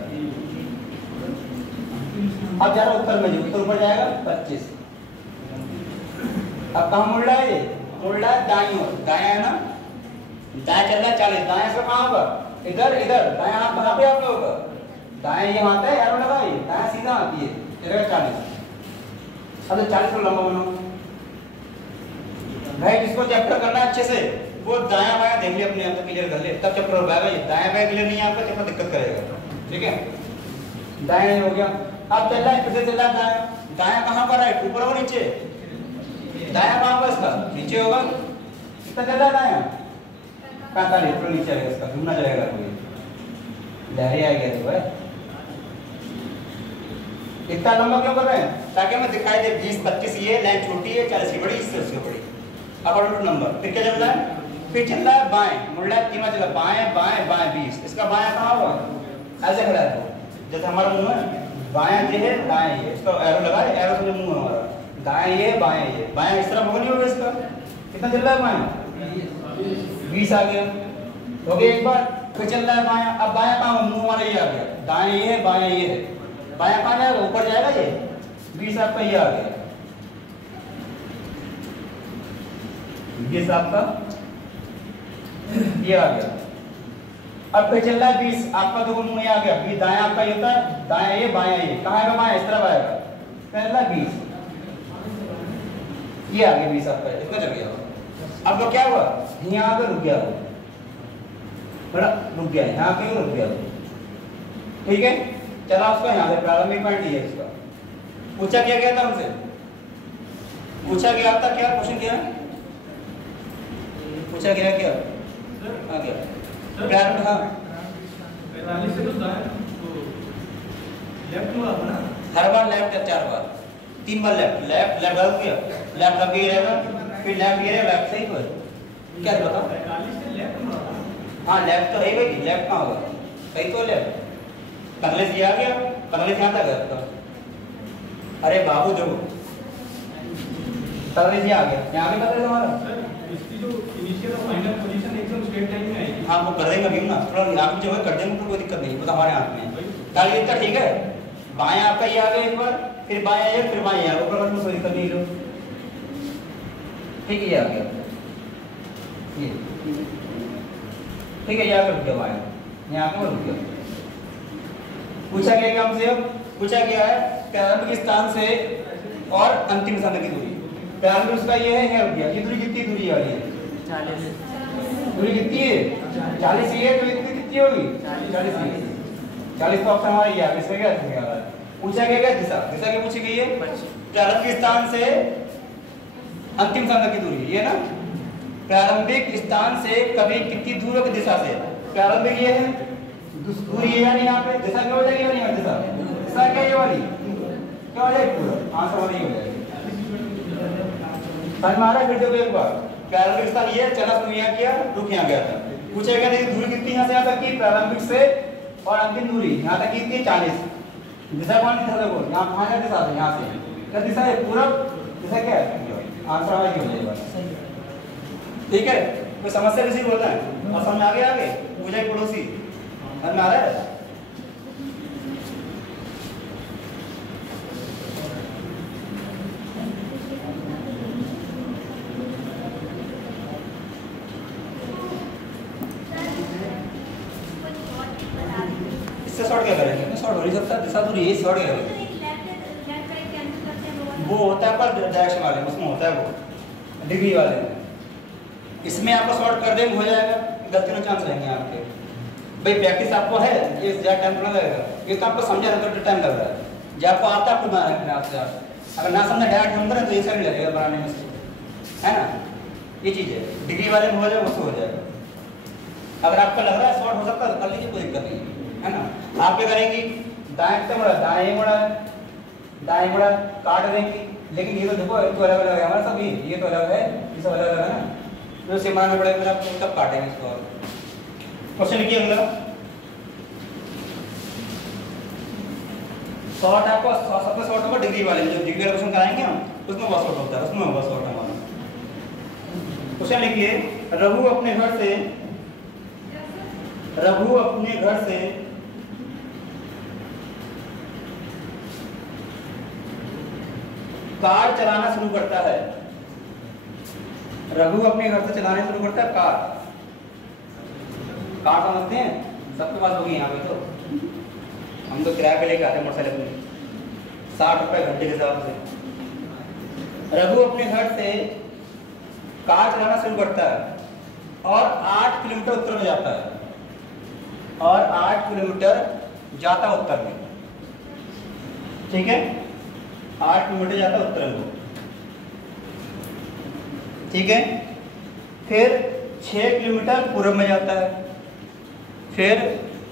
अब जा रहा उत्तर में, उत्तर ऊपर जाएगा 25। अब कहाँ मुड़ रहा है? ये मुड़ रहा है दाईं ओर, दाया है ना, दाया चल रहा है 40, दाया से कहाँ होगा? इधर इधर, दाया हाथ कहाँ पे आप लोगों का? दाया ये आता है यार लगा, ये दाया सीधा आती है, इधर 40। अब तो 40 को लंबा बनाओ भाई। जिसको चैप्टर करना है अच्छे से वो दाया बाया देख ले, अपने आप को क्लियर कर ले, तब चैप्टर हो पाएगा। ये दाया बाया क्लियर नहीं है आपका, चैप्टर दिक्कत करेगा। ठीक है, दाया हो गया। अब चल रहा है, फिर से चल रहा है दाया। दाया कहाँ पर है? ऊपर और नीचे? दाया कहाँ पर इसका? नीचे होगा। कितना चल रहा है दाया? 45। ऊपर नीचे आएगा इसका, घूमना चलेगा कोई लहरी आ गया तो भाई। इतना लंबा क्यों कर रहे हैं? ताकि हमें दिखाई दे 20 25 ये लाइन छोटी है, 40 की बड़ी, इससे उसकी बड़ी। अब ऑर्डर नंबर फिर क्या चल रहा है? फिर चल रहा है बाएं, मुड़ रहा है 3 बार चला, बाएं बाएं बाएं 20। इसका बायां कहाँ होगा? ऐसे खड़ा है तो जैसे हमारा मुंह है, बायां ये है दाएं ये, इसका एरो लगा है, एरो से मुंह है हमारा, दाएं ये बाएं ये, बायां इस तरफ होगा नहीं होगा इसका। कितना चल रहा है बायां? 20 आ गया, हो गया एक बार। फिर चल रहा है बायां, अब बायां कहाँ? मुंह हमारा ये आ गया, दाएं ये है बायां ये है, बायां कहाँ जाएगा? ऊपर जाएगा ये 20 आपका ये आ गया, 20 आपका ये आ गया। अब फिर चल रहा है 20 आपका, देखो मुंह ये आ गया, 20 दायां आपका ये होता है, दायां ये बायां ये, कहाँ आएगा? बायां इस तरफ आएगा, चल रहा है 20 ये आ गया 20 आपका, इतना चल गया। अब वो क्या हुआ? यहाँ पे रुक गया वो, बड़ा रुक गया, यहाँ पे रुक गया। ठीक है, चला उसका यहाँ से प्रारंभिक पॉइंट ये इसका। पूछा क्या गया था हमसे? पूछा गया था क्या? क्वेश्चन क्या है? पूछा गया क्या? हाँ क्या? प्रारंभ, हाँ 45 से तो दाएं तो लेफ्ट हुआ ना, हर बार लेफ्ट है 4 बार। 3 बार लेफ्ट लेफ्ट लेफ्ट गलत किया, लेफ्ट कब ये रहेगा, फिर लेफ्ट ये रहेगा, लेफ्ट सही तो है क्या बताओ। 45 से लेफ्ट में होगा। हाँ लेफ्ट तो है भाई, लेफ्ट कहाँ होगा, सही तो लेफ्ट। पगले से आ गया, पगले से यहाँ तक है आपका। अरे बाबू देखो पगले से आ गया, यहाँ भी पगले हमारा। सर इसकी जो इनिशियल और फाइनल पोजीशन एकदम स्ट्रेट लाइन में आएगी। हाँ वो कर देंगे अभी ना, थोड़ा यहाँ पे जो है कर देंगे, कोई दिक्कत नहीं, वो तो हमारे हाथ में है। ताकि इतना ठीक है, बाएं आपका ये आ गया एक बार, फिर बाएं आया, फिर बाएं आया, ऊपर का कोई दिक्कत नहीं लो। ठीक है ये आ गया, ये ठीक है, यहाँ पे रुक गया बाएं, यहाँ पे रुक गया। पूछा गया क्या हमसे, अब पूछा गया है प्रारंभिक स्थान से और अंतिम स्थान की दूरी। प्रारंभिक उसका ये है रुक गया, ये दूरी कितनी दूरी आ रही है, 40 दूरी कितनी है 40 ही है, तो इतनी कितनी होगी 40 ही है। 40 तो ऑप्शन हमारा ये आ गया, इसका क्या आ रहा है। पूछा गया क्या दिशा, दिशा क्या पूछी गई है, प्रारंभिक स्थान से अंतिम स्थान तक की दूरी, ये ना प्रारंभिक स्थान से कभी कितनी दूर की दिशा से, प्रारंभिक ये है दूरी है यानी यहाँ पे दिशा क्या हो जाएगी, यानी यहाँ दिशा, दिशा क्या ये वाली क्या हो जाएगी, पूरा आंसर वाली हो जाएगी। समझ में आ रहा है, फिर देखो एक बार प्रारंभिक स्थान ये चला शुरू यहाँ किया, रुक यहाँ गया था। पूछा गया था दूरी कितनी यहाँ से यहाँ तक की, प्रारंभिक से और अंतिम दूरी यहाँ तक कितनी 40। दिशा कौन सी दिशा, देखो यहाँ कहाँ का दिशा है, यहाँ से क्या दिशा है, पूरब दिशा क्या है, आंसर हमारा ये हो जाएगा। ठीक है, कोई समस्या किसी को होता है और समझ आ गया, आगे पूछा पड़ोसी समझ में आ रहा है। इससे शॉर्ट क्या करेंगे, शॉर्ट हो नहीं सकता, दिशा दूरी ये शॉर्ट क्या करेंगे, वो होता है पर डैश वाले, उसमें होता है वो डिग्री वाले में। इसमें आपको शॉर्ट कर देंगे हो जाएगा, गलती में चांस रहेंगे आपके। भाई प्रैक्टिस आपको है, ये ज़्यादा टाइम थोड़ा लगेगा, ये तो आपको समझा रहा तो टाइम लग रहा है। जब आपको आता है आपको बनाना है आपसे, आप अगर ना समझा डायरेक्ट हम करें तो ये सही लगेगा बनाने में से, है ना। ये चीज़ है, डिग्री वाले में हो जाएगा उससे हो जाएगा। अगर आपको लग रहा है शॉर्ट हो सकता है तो कर लीजिए, कोई दिक्कत नहीं है ना। आप क्या करेंगी, दाएं से मुड़ा, दाएं मुड़ा, दाएं मुड़ा काट देंगी, लेकिन ये तो देखो तो अलग अलग है हमारा सब, ये तो अलग है, ये सब अलग अलग है ना, तो इसे मानना पड़ेगा, आप कब काटेंगे इसको। और क्वेश्चन लिखिए अगला, शॉर्ट आपको सबसे शॉर्ट होगा डिग्री वाले, जो डिग्री वाला क्वेश्चन कराएंगे हम उसमें बहुत शॉर्ट होता है, उसमें होगा शॉर्ट हमारा। क्वेश्चन लिखिए, रघु अपने घर से कार चलाना शुरू करता है। रघु अपने घर से चलाने शुरू करता है कार। कार समझते हैं, सबके पास होगी यहाँ पे, तो हम तो किराए पे लेके आते हैं मोटरसाइकिल अपनी 60 रुपए घंटे के हिसाब से। रघु अपने घर से कार चलाना शुरू करता है और 8 किलोमीटर उत्तर में जाता है, और 8 किलोमीटर जाता है उत्तर में, ठीक है, 8 किलोमीटर जाता है उत्तर में, ठीक है। फिर 6 किलोमीटर पूर्व में जाता है, फिर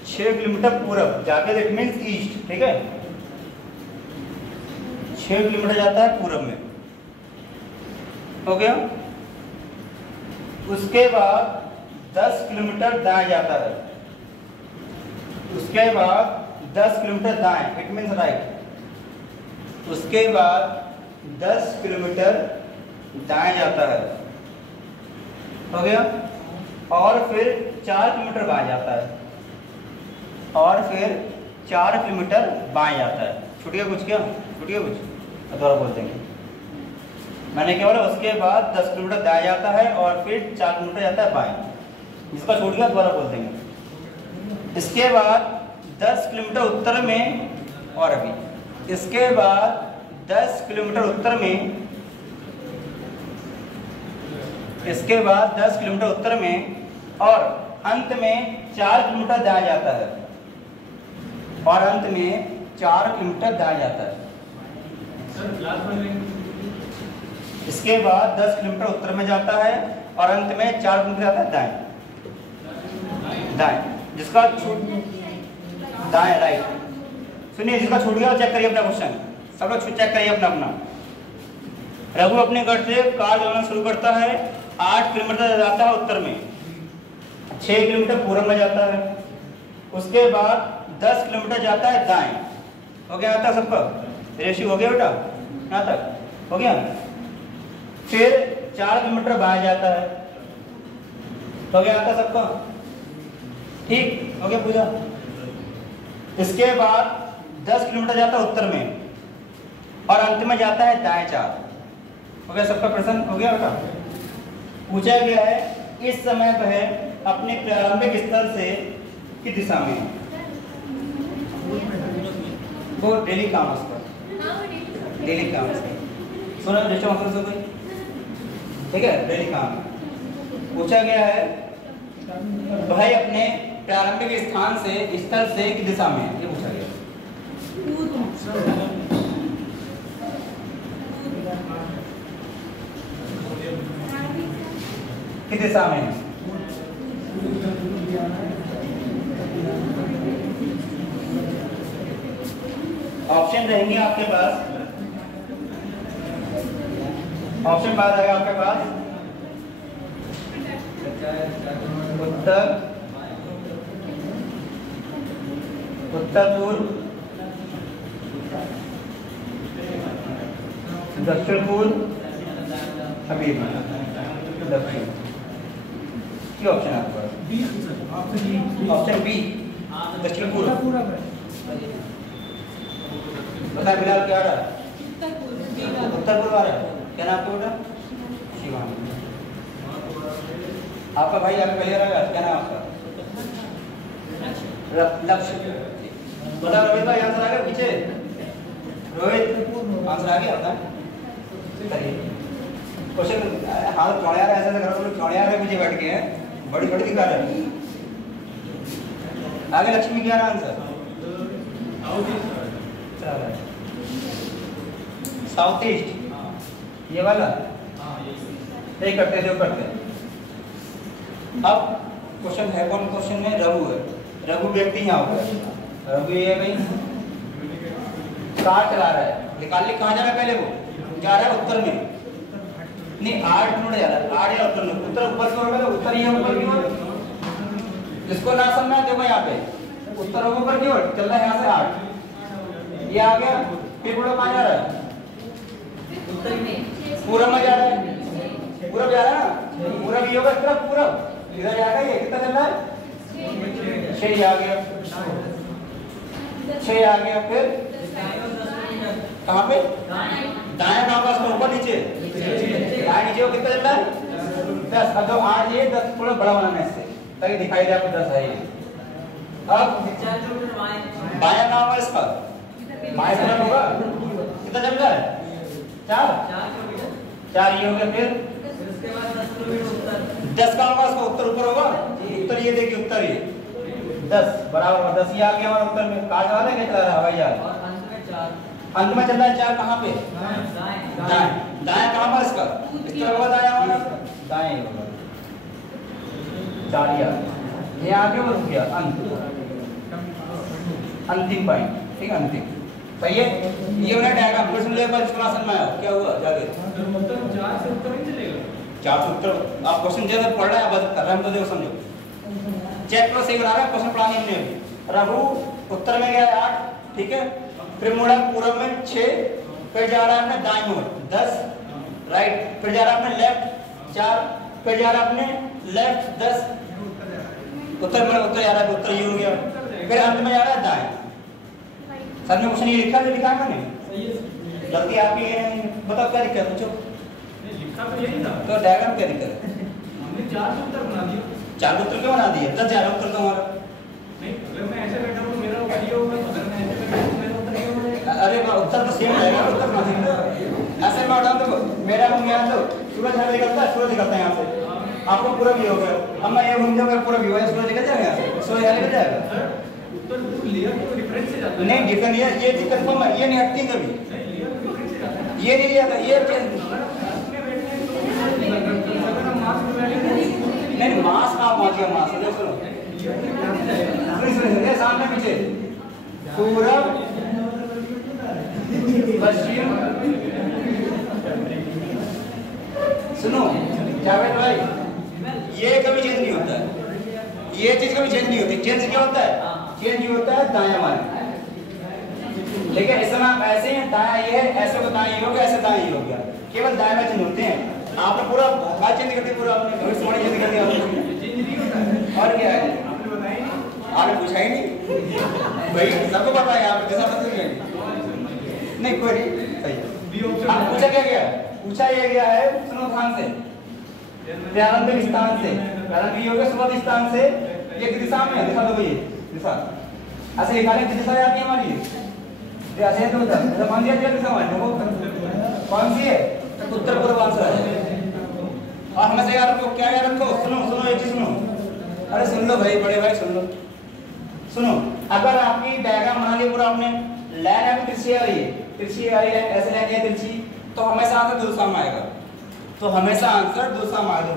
6 किलोमीटर पूर्व जाके इट मीन्स ईस्ट, ठीक है, 6 किलोमीटर जाता है पूर्व में, हो गया। उसके बाद 10 किलोमीटर दाएं जाता है, उसके बाद 10 किलोमीटर दाएं इट मीन्स राइट, उसके बाद 10 किलोमीटर दाएं जाता है, हो गया। और फिर 4 किलोमीटर बाएं जाता है, और फिर 4 किलोमीटर बाएं जाता है। छूट गया कुछ, क्या छूट गया कुछ, दोबारा बोल देंगे। मैंने क्या बोला, उसके बाद 10 किलोमीटर दाएं जाता है और फिर 4 किलोमीटर जाता है बाएं, जिसका छूट गया दोबारा बोल देंगे। इसके बाद 10 किलोमीटर उत्तर में, और अभी इसके बाद 10 किलोमीटर उत्तर में, इसके बाद 10 किलोमीटर उत्तर में, और अंत में 4 किलोमीटर दाएं जाता है, और अंत में 4 किलोमीटर दाएं जाता है। सर क्लास में इसके बाद 10 किलोमीटर उत्तर में जाता है और अंत में 4 किलोमीटर जाता है दाएं, दाएं, जिसका छूट दाएं राइट। सुनिए, जिसका छूट गया चेक करिए अपना क्वेश्चन, सब लोग चेक करिए अपना अपना। रघु अपने घर से कार चलाना शुरू करता है, 8 किलोमीटर जाता है उत्तर में, 6 किलोमीटर पूर्व में जाता है, उसके बाद 10 किलोमीटर जाता है दाएं। हो गया आता सबका रेशियो हो गया बेटा, यहाँ तक हो गया। फिर 4 किलोमीटर बाहर जाता है, हो गया आता सबका, ठीक हो गया पूजा। इसके बाद 10 किलोमीटर जाता है उत्तर में और अंत में जाता है दाएं 4। हो गया सबका प्रश्न हो गया बेटा। पूछा गया है इस समय वह अपने प्रारंभिक स्थल से किस दिशा में है। वो डेली काम उसका, डेली काम उसका सुना डिस्टर्ब हो गई, ठीक है डेली काम। पूछा गया है भाई अपने प्रारंभिक स्थान से स्थल से किस दिशा में है, ये पूछा गया। किस दिशा में है? ऑप्शन रहेंगे आपके पास, ऑप्शन बाद आएगा आपके पास उत्तर, उत्तर पूर्व, दक्षिण पूर्व, अभी दक्षिण। क्या ऑप्शन है आपके पास? ऑप्शन बी दक्षिण पूर्व। बता बिलाल क्या आ रहा है? उत्तर पूर्व आ रहा है। क्या नाम आपका बेटा? शिवानी। आपका भाई आपका क्लियर है, क्या नाम आपका? लक्ष्य। बता रोहित भाई आंसर आ गया पीछे? रोहित आंसर आ गया होता है? क्वेश्चन हाथ चौड़े आ रहा है, ऐसा करो लोग चौड़े आ रहे पीछे बैठ के हैं, बड़ी बड़ी दिखा रहे हैं। आगे लक्ष्मी क्या आंसर? साउथ ईस्ट, ये वाला यही करते जो करते। अब क्वेश्चन है कौन? क्वेश्चन में रघु है, रघु व्यक्ति यहाँ होगा, रघु ये भाई कार चला रहा है, निकाल ली कहाँ जा रहा है पहले, वो जा रहा है उत्तर में, नहीं 8 किलोमीटर जा रहा है, 8 या उत्तर में, उत्तर ऊपर की ओर, उत्तर ही है ऊपर की ओर। इसको ना समझना, देखो यहाँ पे उत्तर ऊपर की ओर चल रहा है, यहाँ से 8 ये आ गया, फिर पूरा कहाँ जा रहा है? पूरब में जा रहा है, पूरब जा रहा है ना, पूरब ये होगा तरफ, पूरब इधर जाएगा, ये कितना चल रहा है? 6 आ गया, 6 आ गया, फिर कहाँ पे? दाएं कहाँ पास में? ऊपर नीचे, दाएं नीचे वो कितना चल रहा है? 10। अब जो 8 ये 10 थोड़ा बड़ा बनाना है इससे, ताकि दिखाई दे आपको 10 है ये। अब बायां नाम है इसका, बाएं तरफ होगा, कितना चल रहा है? 4 ये हो गया, फिर 10 का होगा उसका उत्तर ऊपर होगा, उत्तर ये देखिए, उत्तर ये 10 बराबर 10 ये आ गया हमारा उत्तर में। कार चला रहा है, क्या चला रहा है? हवाई जहाज। अंत में चल रहा है 4 कहाँ पे? दाएं। दाएं कहाँ पर इसका? इस तरफ होगा दाएं हमारा, दाएं होगा 4 ये आगे वो रुक गया, अंतिम पॉइंट, ठीक है अंतिम, सही है। ये उन्हें डायग्राम क्वेश्चन ले पर इसका आंसर में आया, क्या हुआ जाके? 4 से उत्तर नहीं चलेगा, 4 से उत्तर। आप क्वेश्चन जब पढ़ रहे हैं, बस कर रहे हैं तो देखो समझो, चेक करो सही बना रहा है क्वेश्चन, पढ़ानी हमने। रघु उत्तर में गया 8, ठीक है, फिर मुड़ा पूर्व में 6, फिर जा रहा है अपने दाईं ओर 10 राइट, फिर जा रहा है अपने लेफ्ट 4, फिर जा रहा है अपने लेफ्ट 10, उत्तर में उत्तर जा रहा है, उत्तर ये हो गया, फिर अंत में जा रहा है दाएं। सर ने क्वेश्चन ये लिखा है, लिखा है मैंने, गलती आपकी है, बताओ क्या दिक्कत है? पूछो। लिखा तो यही था, तो डायग्राम क्या दिक्कत है? हमने 4 से उत्तर बना दिया। 4 उत्तर क्यों बना दिए? 10 जा रहा उत्तर तो हमारा। नहीं, अगर मैं ऐसे बैठा हूँ मेरा उत्तर ये होगा, अगर मैं ऐसे बैठा हूँ मेरा उत्तर ये होगा। अरे उत्तर तो सेम रहेगा, उत्तर ना सेम। ऐसे मैं उठाऊं तो मेरा घूम गया तो सूरज यहाँ निकलता है, सूरज निकलता है यहाँ से, आपको पूरा भी हो गया। अब मैं ये घूम जाऊंगा, पूरा भी हो जाएगा, सूरज निकल जाएगा यहाँ से, सूरज यहाँ निकल जाएगा। उत्तर लेयर तो डिफरेंस से जाता है। नहीं डिफरेंट, ये कंफर्म है, ये नहीं हटती कभी, नहीं, लेयर तो डिफरेंस से जाता है। ये नहीं जाता, ये नहीं मास कहाँ पहुँच गया? मास देखो सुनो, सामने पीछे पूरब पश्चिम सुनो जावेद भाई, ये कभी चेंज नहीं होता है, ये चीज कभी चेंज नहीं होती। चेंज क्या होता है? चेंज होता है दायां बायां। ठीक है, इस समय आप ऐसे हैं, दायां ये है, ऐसे को दायां ये हो गया, ऐसे दायां ये हो गया, केवल दायां बायां चेंज होते हैं। आपने पूरा हाथ चेंज कर दिया, पूरा आपने भविष्यवाणी चेंज कर दिया आपने। और क्या है? आपने पूछा ही नहीं भाई, सबको पता है आप जैसा पता नहीं, कोई नहीं, सही है। पूछा क्या गया? पूछा ये गया है, सुनो ध्यान से, प्रारंभिक स्थान से, प्रारंभिक हो गया शुरुआती स्थान से, एक दिशा में है, दिशा दो ये दिशा, ऐसे निकालने की दिशा आती है हमारी, ऐसे तो होता है, मान दिया दिशा हमारी कौन सी है? उत्तर पूर्वांचल है। और हमेशा याद रखो, क्या याद रखो? सुनो सुनो एक चीज सुनो, अरे सुन लो भाई, बड़े भाई सुन लो, सुनो। अगर आपकी डायग्राम बना ली पूरा आपने, लाइन आपकी तिरछी आ रही है, तिरछी आ रही है, ऐसे लाइन है तिरछी, तो हमेशा आंसर दो दिशा में आएगा, तो हमेशा आंसर दो दिशा में आएगा।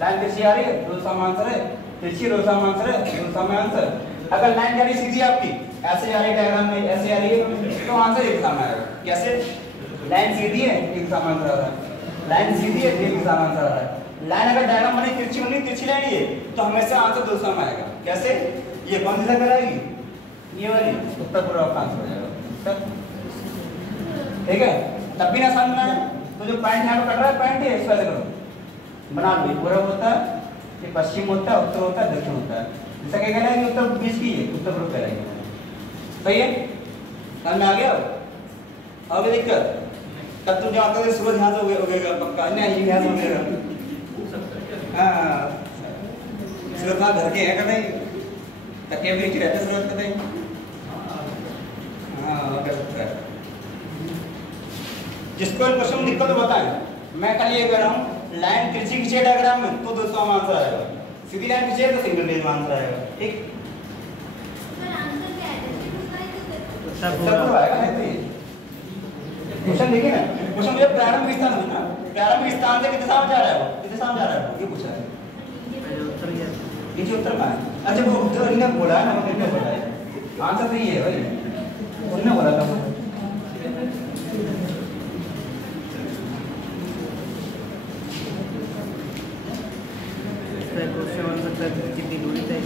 लाइन तिरछी आ रही है, दो दिशा में आंसर है, तिरछी दो दिशा में आंसर है, दो दिशा में आंसर। अगर लाइन जा रही सीधी आपकी, ऐसे जा रही है डायग्राम में, ऐसे आ रही है, तो आंसर एक दिशा में आएगा। कैसे? लाइन सीधी है, एक दिशा में आंसर आ रहा है, लाइन सीधी है, एक दिशा में आंसर आ रहा है। लाइन अगर डायग्राम बनी तिरछी बनी, तिरछी लाइन है, तो हमेशा आंसर दो दिशा में आएगा। कैसे? ये कौन दिशा कहलाएगी? ये वाली उत्तर पूर्वांचल हो जाएगा। ठीक है, तब भी ना समझना है तो जो पॉइंट यहाँ पे कट रहा है, पॉइंट है, इस वजह करो, बना लो। पूर्व होता है, ये पश्चिम होता है, उत्तर होता है, दक्षिण होता है। जैसा क्या कहलाएगी? उत्तर बीच की है, उत्तर पूर्व कहलाएगी। सही है, समझ में आ गया? आगे दिक्कत तब तुम जाओ तो सूरज यहाँ से उगेगा पक्का, नहीं यहाँ से उगेगा। हाँ, सूरज वहाँ घर के है कहीं, तकिया भी नीचे रहते सूरज कहीं। हाँ, कर सकता है। जिसको क्वेश्चन में दिक्कत बताएं, मैं कल ये कह रहा हूँ, लाइन तिरछी खींचे डायग्राम में तो दोस्तों आंसर आएगा, सीधी लाइन खींचे तो सिंगल रेंज में आंसर आएगा। ठीक, सब आएगा ना। क्वेश्चन देखिए ना, क्वेश्चन मुझे प्रारंभिक स्थान है ना, प्रारंभिक स्थान से किस दिशा में जा रहा है वो, किस दिशा में जा रहा है ये पूछा है। ये जो उत्तर में है, अच्छा वो उत्तर इन्हें बोला है ना, मैंने बोला है आंसर सही है भाई, उन्होंने बोला था। कितनी दूरी तय?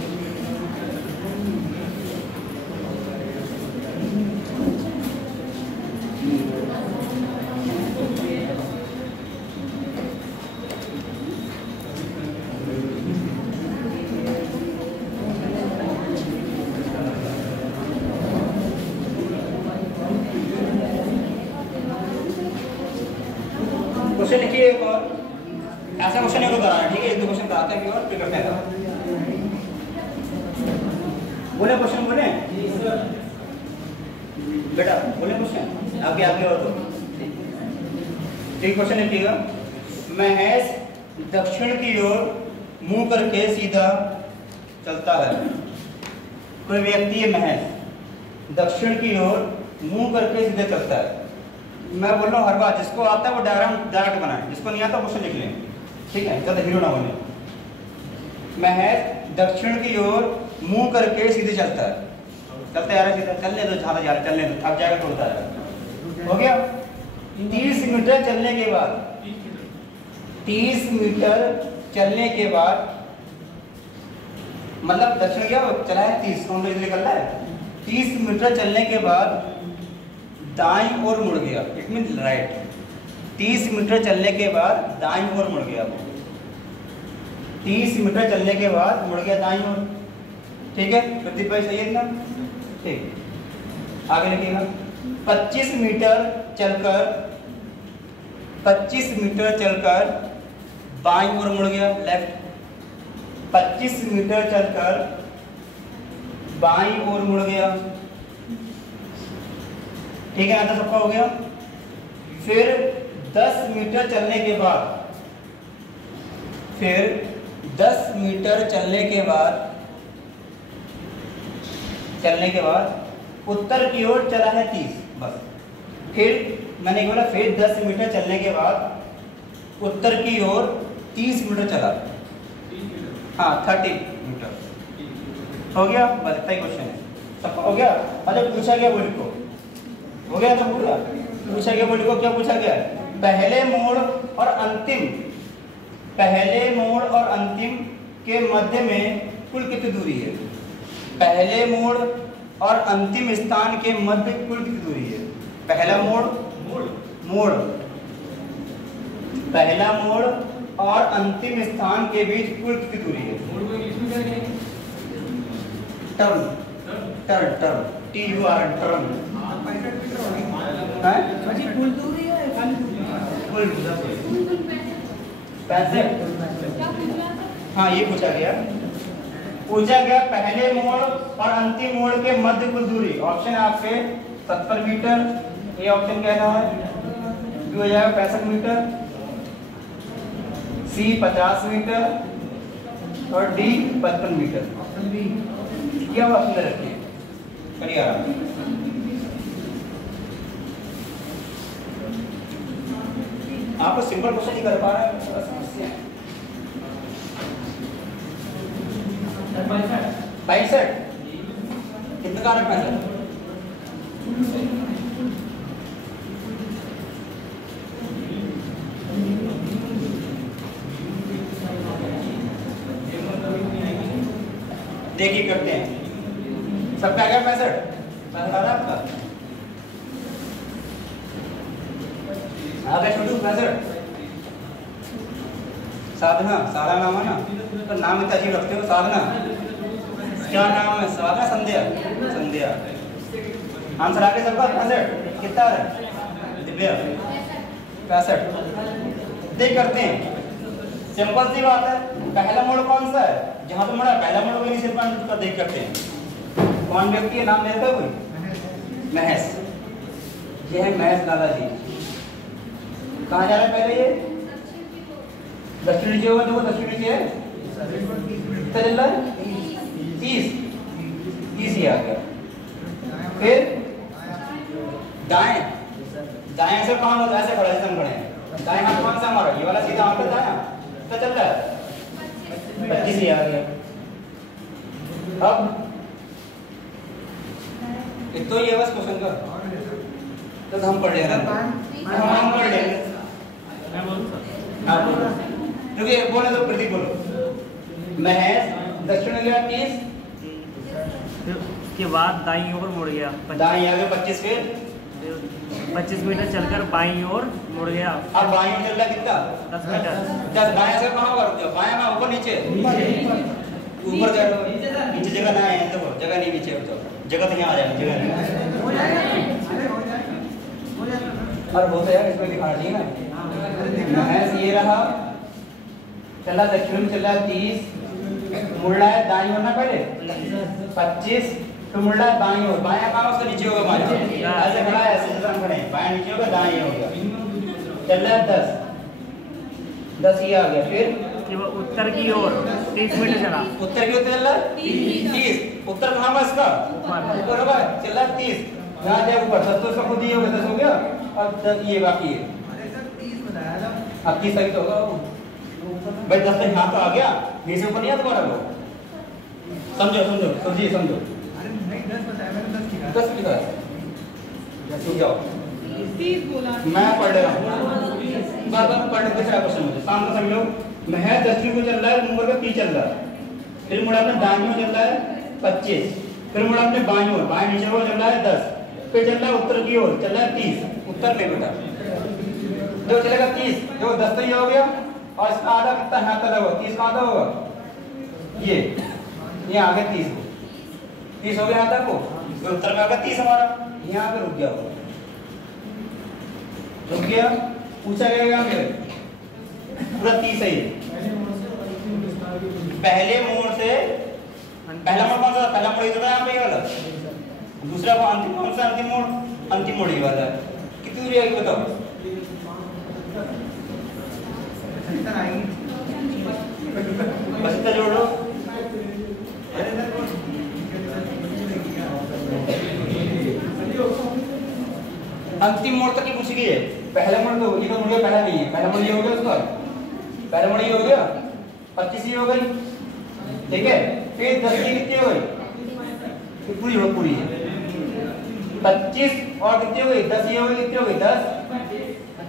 क्वेश्चन लिखिए एक और, ऐसा क्वेश्चन एक और कराना है। ठीक है, एक दो क्वेश्चन कराते हैं और फिर करते हैं। बोले क्वेश्चन, बोले बेटा, बोले क्वेश्चन आगे आगे और दो। ठीक, क्वेश्चन लिखिएगा। महेश दक्षिण की ओर मुंह करके सीधा चलता है। कोई व्यक्ति है महेश, दक्षिण की ओर मुंह करके सीधा चलता है। मैं बोल रहा हूँ हर बार जिसको आता है वो डायग्राम डायरेक्ट बनाए, जिसको नहीं आता क्वेश्चन लिख लें। ठीक है, ज्यादा हीरो ना बने। महेश दक्षिण की ओर मुंह करके सीधे चलता है, चलते जा रहा है सीधा, चलने दो, जहाँ जा रहा है चलने दो, अब जाएगा तो उड़ता है। हो गया? 30 मीटर चलने के बाद, 30 मीटर चलने के बाद, मतलब दक्षिण गया चला है 30, कौन सा निकल रहा है? 30 मीटर चलने के बाद दाईं ओर मुड़ गया, इट मीन राइट। 30 मीटर चलने के बाद दाईं ओर मुड़ गया वो, 30 मीटर चलने के बाद मुड़ गया दाईं ओर। ठीक है, प्रदीप भाई सही है ना? ठीक, आगे लिखिएगा। 25 मीटर चलकर, 25 मीटर चलकर बाईं ओर मुड़ गया, लेफ्ट। 25 मीटर चलकर बाईं ओर मुड़ गया। ठीक है, आधा सबका हो गया। फिर 10 मीटर चलने के बाद, फिर 10 मीटर चलने के बाद उत्तर की ओर चला है 30, बस। फिर मैंने बोला फिर 10 मीटर चलने के बाद उत्तर की ओर 30 मीटर चला, हाँ 30 मीटर हो गया। बस इतना ही क्वेश्चन है, सबका हो गया। अच्छा पूछा गया बोली को, हो गया तो पूरा पूछा गया बोली को, क्या पूछा गया? पहले मोड़ और अंतिम पहले मोड़ और अंतिम के मध्य में कुल कितनी दूरी है? पहले मोड़ और अंतिम स्थान के मध्य कुल कितनी दूरी है? पहला मोड़ मोड़ पहला मोड़ और अंतिम स्थान के बीच कुल कितनी दूरी है? मोड़ को इंग्लिश में क्या कहेंगे? Turn turn turn TUR turn है कुल दूरी है खाली कुल पैसे। हाँ ये पूछा गया पहले मोड़ और अंतिम मोड़ के मध्य कुल दूरी। ऑप्शन है आपके 70 मीटर, ये ऑप्शन कहना है, बी हो जाएगा 65 मीटर, सी 50 मीटर और डी 55 मीटर। क्या ऑप्शन रखिए करिए आराम। आपको सिंपल क्वेश्चन नहीं कर पा रहा है, थोड़ा समस्या है। 65 कितना का रखना है? देखिए करते हैं, सबका आ गया 65 आपका आ गया छोटू 65। साधना, सारा नाम है ना, तो नाम इतना अजीब रखते हो साधना, क्या नाम है? साधना संध्या, संध्या। आंसर आ गया सबका 65। कितना है दिव्या? 65। देख करते हैं, सिंपल सी बात है। पहला मोड़ कौन सा है? जहां पे मोड़ा पहला मोड़ वही सिर्फ कर देख करते हैं। कौन व्यक्ति है, नाम देता है कोई? महेश। ये है महेश दादाजी। कहाँ जा रहा है पहले? ये दक्षिण नीचे होगा, जो दक्षिण नीचे है कितना चल रहा है? 30 ही आ गया। फिर दाएं, दाएं से कहाँ होता है? ऐसे खड़ा, ऐसे खड़े हैं, दाएं हाथ कौन सा हमारा? ये वाला सीधा हाथ है दायां, कितना चल रहा है? 25 ही आ गया। अब तो ये बस क्वेश्चन का तो हम पढ़ लेंगे, हम पढ़ लेंगे। मैं बोलूं सर? आप बोलो, क्योंकि बोले तो प्रतीक बोलो। महेश दक्षिण गया 30, फिर उसके बाद दाईं ओर मुड़ गया, दाएं आ गया 25, फिर 25 मीटर चलकर बाईं ओर मुड़ गया। अब बाएं ओर चल रहा कितना? 10 मीटर। 10। बाएं से कहाँ होगा? बाएं में ऊपर नीचे ऊपर जाएगा, नीचे जगह ना है, देखो जगह नहीं, नीचे तो जगह तो यहाँ आ जाएगा, जगह नहीं हो जाएगा। और वो तो यार इसमें दिखा चाहिए ना। महेश ये रहा, चला दक्षिण में, चला 30, मुड़ रहा है दाईं ओर ना, पहले 25, तो मुड़ रहा है बाईं ओर। बायां कहाँ? उसका नीचे होगा, बायां ऐसे खड़ा है, ऐसे हम खड़े हैं, बायां नीचे होगा, दाईं हो गया। चल रहा है 10 ये आ गया। फिर वो उत्तर की ओर 30 मीटर चला। उत्तर की ओर चल रहा है 30। उत्तर कहाँ होगा इसका? ऊपर होगा, चल रहा है 30, यहाँ जाए ऊपर 10, तो इसका खुद ही हो गया, 10 हो गया, और 10 ये बाकी है। अब 30 सही तो होगा भाई, 10 तो यहाँ तो आ गया, नीचे ऊपर नहीं आ तुम्हारा वो। समझो समझो समझिए, समझो 10 लिखा है, सुन जाओ, मैं पढ़ रहा हूँ, बार-बार पढ़ने के दूसरा क्वेश्चन मुझे शाम को समझो। महेश दक्षिण को चल रहा है, मुड़ के 30 चल रहा है, फिर मुड़ा अपने दाईं ओर चल रहा है 25, फिर मुड़ा अपने बाईं ओर, बाएं नीचे को चल रहा है 10, फिर चल रहा है उत्तर की ओर, चल रहा है 30। उत्तर में बेटा जो चलेगा 30, जो 10 तो ये हो गया, और इसका आधा कितना यहाँ तक होगा? 30 का आधा होगा, ये आगे 30 हो गया यहाँ तक को, तो उत्तर में आ गया 30 हमारा, यहाँ पे रुक गया वो, रुक गया। पूछा गया पूरा 30 है। पहले मोड़ से, पहला मोड़ कौन सा? पहला मोड़ इधर यहाँ पे ये वाला, दूसरा को अंतिम कौन सा? अंतिम मोड़ ये वाला है। कितनी दूरी आएगी बताओ? बस इतना जोड़ लो। अंतिम मोड़ तक की पूछ गई है। पहला मोड़ तो ये तो मुड़ गया, पहला नहीं है, पहला मोड़ ये हो गया उसका, पहला मोड़ ये हो गया, 25 ही हो गई, ठीक है। फिर 10 की कितनी हो गई? पूरी है 25, और कितनी हो गई? 10 ये हो गई, कितनी हो गई? 10,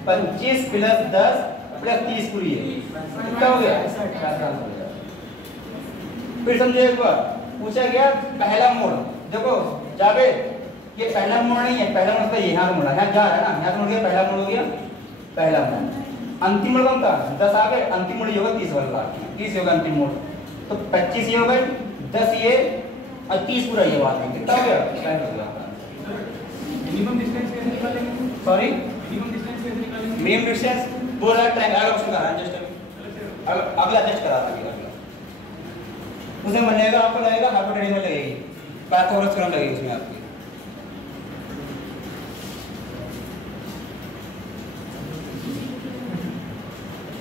25 प्लस 10 प्लस 30 पूरी है, कितना हो गया 65। फिर समझो एक बार पूछा गया पहला मोड़, देखो जावेद ये पहला मोड़ नहीं है, पहला मोड़ का यहाँ मोड़ है, यहाँ जा रहा है ना, यहाँ से मुड़ गया पहला मोड़ हो गया, पहला मोड़। अंतिम मोड़ कौन था 10 आ गए, अंतिम मोड़ ये होगा 30 वाला, 30 होगा अंतिम मोड़, तो 25 ये हो गए, 10 ये और 30 पूरा ये बात है, कितना हो गया मिनिमम डिस्टेंस कैसे निकालेंगे? सॉरी मिनिमम डिस्टेंस कैसे निकालेंगे? मिनिमम डिस्टेंस बोल रहा है ट्रायंगल अगला क्वेश्चन करा है, जस्ट अगला टेस्ट करा था अगला उसमें मन लगेगा, आपको लगेगा हाइपोटेन्यूज में लगेगी, पाइथागोरस थ्योरम लगेगी उसमें आपकी।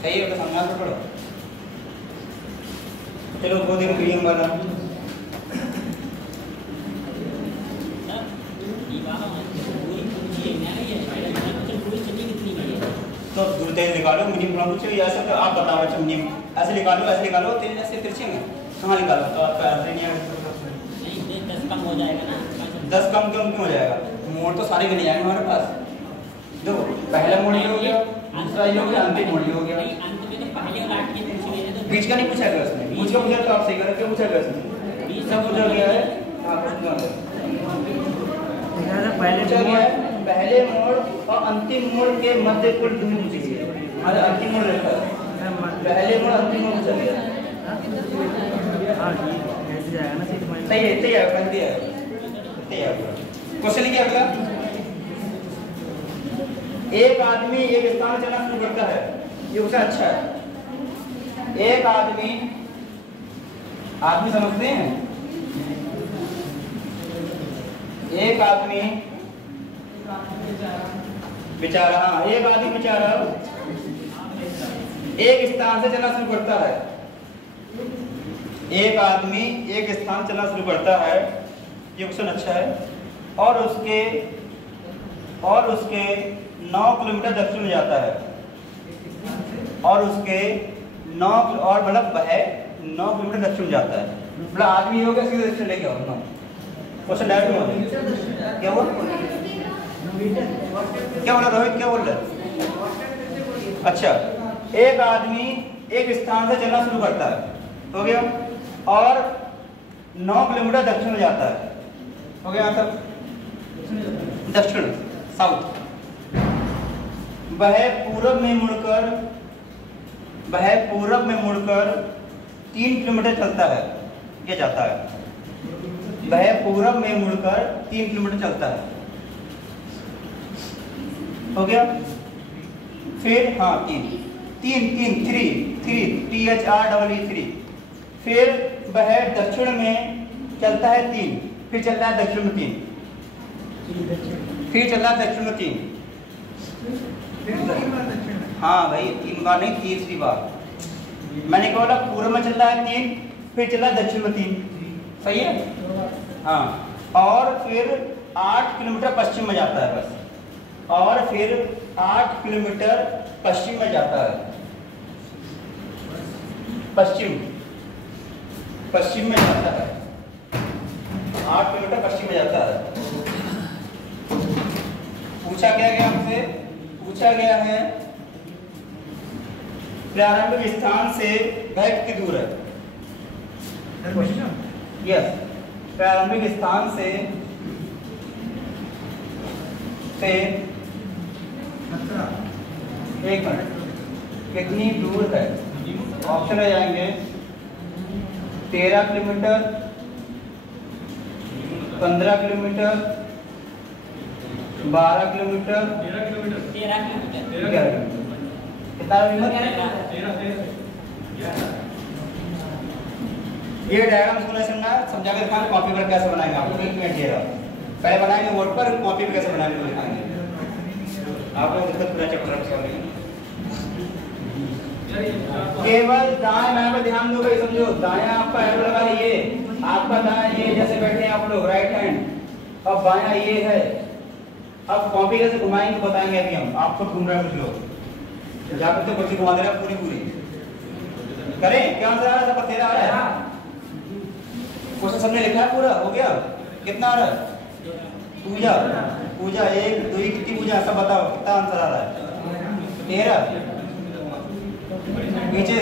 सही है, तो समझा तो पड़ो। चलो वो देखो मीडियम वाला, तो दूर तेज निकालो, मिनिमम थोड़ा पूछो, या ऐसे तो आप बताओ, अच्छा मिनिमम ऐसे निकालो, तीन ऐसे तिरछे में कहाँ निकालो, तो आपका ऐसे नहीं आएगा, 10 कम हो जाएगा ना, 10 कम क्यों हो जाएगा, मोड़ तो सारे बन जाएंगे हमारे पास। देखो पहला मोड़ ये हो गया, दूसरा ये हो गया, अंतिम मोड़ ये हो गया, अंत में तो पहले और आठ के पूछ गए तो बीच का नहीं पूछा गया उसमें, बीच का पूछा तो आप सही कर, क्या पूछा गया उसमें, सब पूछा गया है, पहले मोड़ और अंतिम मोड़ के मध्य कुल दूरी पूछी गई है, हमारा अंतिम मोड़ रखा है, पहले मोड़ अंतिम मोड़ पूछा गया, सही है, सही है। क्वेश्चन क्या अगला, एक आदमी एक स्थान चलना शुरू करता है, ये उसे अच्छा है, एक आदमी समझते हैं, एक आदमी बेचारा, हाँ एक आदमी बेचारा एक स्थान से चलना शुरू करता है, एक आदमी एक स्थान चलना शुरू करता है, ये क्वेश्चन अच्छा है, और उसके 9 किलोमीटर दक्षिण में जाता है, और उसके 9 और मतलब वह 9 किलोमीटर दक्षिण में जाता है, मतलब आदमी होगा सीधे दक्षिण लेके आओ ना, क्वेश्चन डायरेक्ट में हो, क्या बोला रोहित, क्या बोल रहे? अच्छा, एक आदमी एक स्थान से चलना शुरू करता है, हो गया, और 9 किलोमीटर दक्षिण में जाता है, हो गया यहाँ तक दक्षिण साउथ, वह पूरब में मुड़कर 3 किलोमीटर चलता है, ये जाता है, वह पूरब में मुड़कर 3 किलोमीटर चलता है, हो गया, फिर हाँ तीन THREE, फिर वह दक्षिण में चलता है 3, फिर चलता है दक्षिण में 3, फिर चलता है दक्षिण में 3, हाँ भाई 3 बार नहीं, तीसरी बार मैंने कहा पूर्व में चल रहा है 3, फिर चला दक्षिण में 3, सही है, हाँ, और फिर 8 किलोमीटर पश्चिम में जाता है बस, और फिर 8 किलोमीटर पश्चिम में जाता है, पश्चिम में जाता है, 8 किलोमीटर पश्चिम में जाता है। पूछा क्या गया हमसे, पूछा गया है प्रारंभिक स्थान से वह कितनी दूर है, यस, प्रारंभिक स्थान से एक मिनट कितनी दूर है, ऑप्शन आ जाएंगे 13 kilometre, 15 kilometre, 12 kilometre, 13 kilometre, 11 kilometre, कितना ये डायग्राम सुनना समझा के दिखाएंगे, कॉपी पर कैसे बनाएंगे आपको, 1 मिनट ये रहा, पहले बनाएंगे बोर्ड पर, कॉपी पर कैसे बनाएंगे दिखाएंगे आप लोग, दिक्कत पूरा चैप्टर सॉल्व केवल दाएं बाएं पर ध्यान दो भाई, समझो दायां आपका एरो लगा है, ये आपका दायां ये जैसे बैठे हैं आप लोग राइट हैंड, अब बायां ये है, अब कॉपी कैसे घुमाएंगे बताएंगे अभी हम, आपको घूम रहे हैं कुछ लोग जहाँ पर तो कुछ घुमा दे रहे हैं पूरी करें, क्या आंसर आ रहा है, सबका 13 आ रहा है, क्वेश्चन सबने लिखा है पूरा, हो गया, कितना आ रहा है, पूजा 1 2 कितनी पूजा सब बताओ, कितना आंसर आ रहा है, 13, पीछे